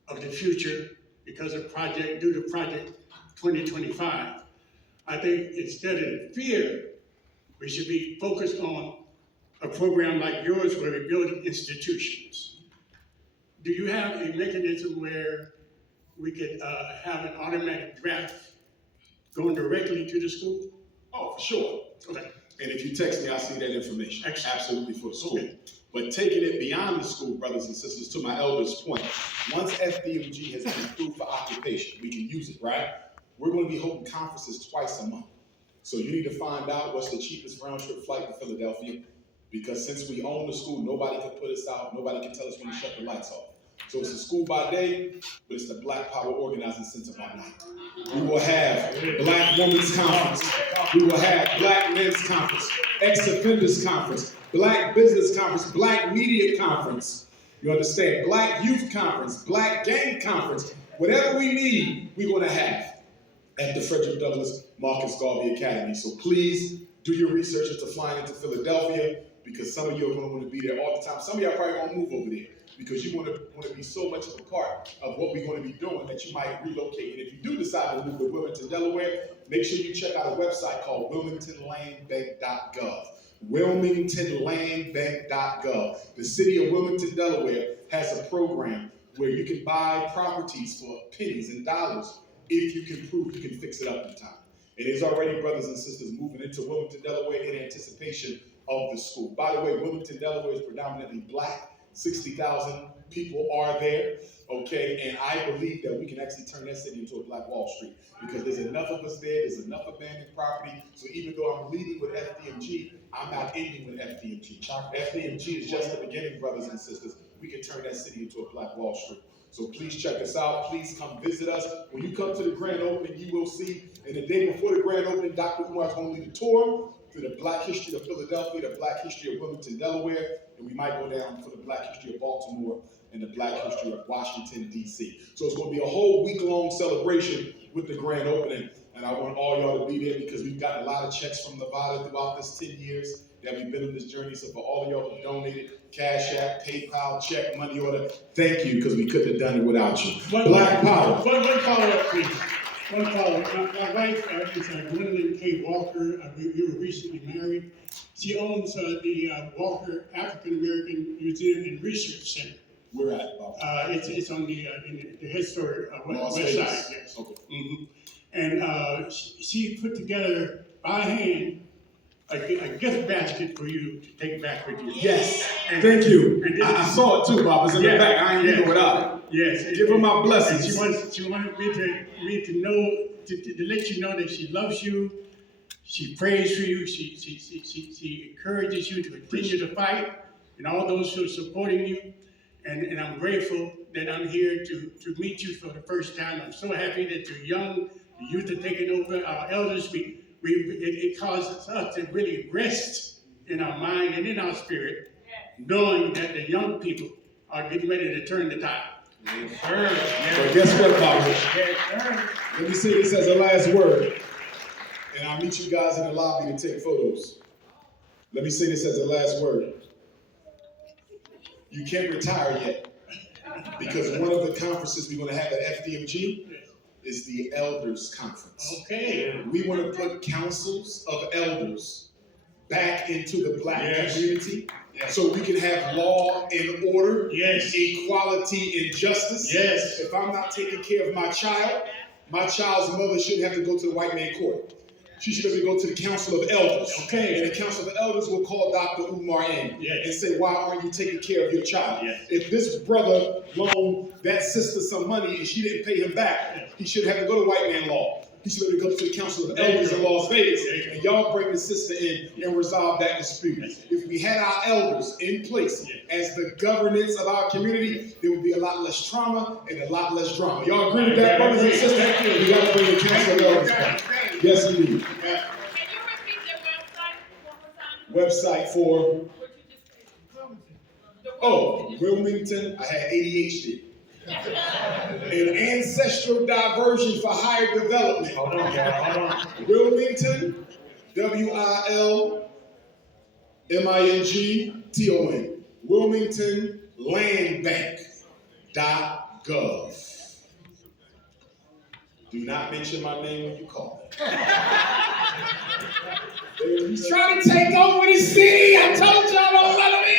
of the future because of due to Project 2025. I think instead of fear, we should be focused on a program like yours where we build institutions. Do you have a mechanism where we could have an automatic draft going directly to the school? Oh, for sure. Okay. And if you text me, I'll see that information. Excellent. Absolutely for the school. Okay. But taking it beyond the school, brothers and sisters, to my elder's point, once FDMG has been approved for occupation, we can use it, right? We're going to be holding conferences twice a month. So you need to find out what's the cheapest round trip flight to Philadelphia, because since we own the school, nobody can put us out, nobody can tell us when to shut the lights off. So it's a school by day, but it's the Black Power Organizing Center by night. We will have Black Women's Conference. We will have Black Men's Conference, Ex-Offenders Conference, Black Business Conference, Black Media Conference. You understand? Black Youth Conference, Black Gang Conference. Whatever we need, we're going to have. at the Frederick Douglass Marcus Garvey Academy. So please do your research into flying into Philadelphia, because some of you are going to want to be there all the time. Some of y'all probably won't move over there because you want to be so much of a part of what we're going to be doing that you might relocate. And if you do decide to move to Wilmington, Delaware, make sure you check out a website called wilmingtonlandbank.gov. wilmingtonlandbank.gov. The city of Wilmington, Delaware has a program where you can buy properties for pennies and dollars if you can prove you can fix it up in time. And there's already brothers and sisters moving into Wilmington, Delaware in anticipation of the school. By the way, Wilmington, Delaware is predominantly black. 60,000 people are there, okay? And I believe that we can actually turn that city into a Black Wall Street, because there's enough of us there, there's enough abandoned property. So even though I'm leading with FDMG, I'm not ending with FDMG. FDMG is just the beginning, brothers and sisters. We can turn that city into a Black Wall Street. So please check us out. Please come visit us. When you come to the grand opening, you will see, and the day before the grand opening, Dr. Umar is going to lead a tour through the Black history of Philadelphia, the Black history of Wilmington, Delaware, and we might go down for the Black history of Baltimore and the Black history of Washington, D.C. So it's going to be a whole week-long celebration with the grand opening, and I want all y'all to be there because we've gotten a lot of checks from Nevada throughout this 10 years that we've been on this journey. So for all of y'all who donated, Cash App, PayPal, check, money order, thank you, because we couldn't have done it without you. Black Power. One follow-up, please. One follow-up. My wife is Gwendolyn K. Walker. We were recently married. She owns the Walker African American Museum and Research Center. We're at Bob. It's on the historic west side. Yes. Okay. Mm-hmm. And she put together by hand a gift basket for you to take back with you. Yes. And, Thank you. And I saw it too, Bob. It's in the back. I ain't leaving without it. Yes. Give her my blessings. She wanted me to know, to let you know that she loves you. She prays for you. She encourages you to continue to fight, and all those who are supporting you. And I'm grateful that I'm here to meet you for the first time. I'm so happy that you're young. The youth are taking over. Our elders, it causes us to really rest in our mind and in our spirit, knowing that the young people are getting ready to turn the tide. Yes, sir. So guess what, Bob? Let me say this as a last word, and I'll meet you guys in the lobby to take photos. Let me say this as a last word. You can't retire yet, because one of the conferences we're going to have at FDMG is the Elders Conference. Okay. We want to put councils of elders back into the black community, so we can have law and order, equality and justice. Yes. If I'm not taking care of my child's mother shouldn't have to go to the white man court. She should have to go to the Council of Elders. Okay. And the Council of Elders will call Dr. Umar in and say, why aren't you taking care of your child? Yes. If this brother loaned that sister some money and she didn't pay him back, he should have to go to white man law. He should have to go to the Council of Elders in Las Vegas, and y'all bring the sister in and resolve that dispute. If we had our elders in place as the governance of our community, there would be a lot less trauma and a lot less drama. Y'all agree with that, brothers and sisters? We got to bring the Council of Elders back. Yes, indeed. Can you repeat the website one more time? Website for, Wilmington, I had ADHD. An ancestral diversion for higher development. Hold on. Wilmington, WILMINGTON. WilmingtonLandBank.gov. Do not mention my name when you call. He's trying to take over the city. I told y'all don't let him in.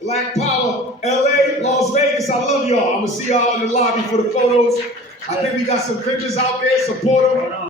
Black Power, LA, Las Vegas, I love y'all. I'm going to see y'all in the lobby for the photos. I think we got some pictures out there. Support them.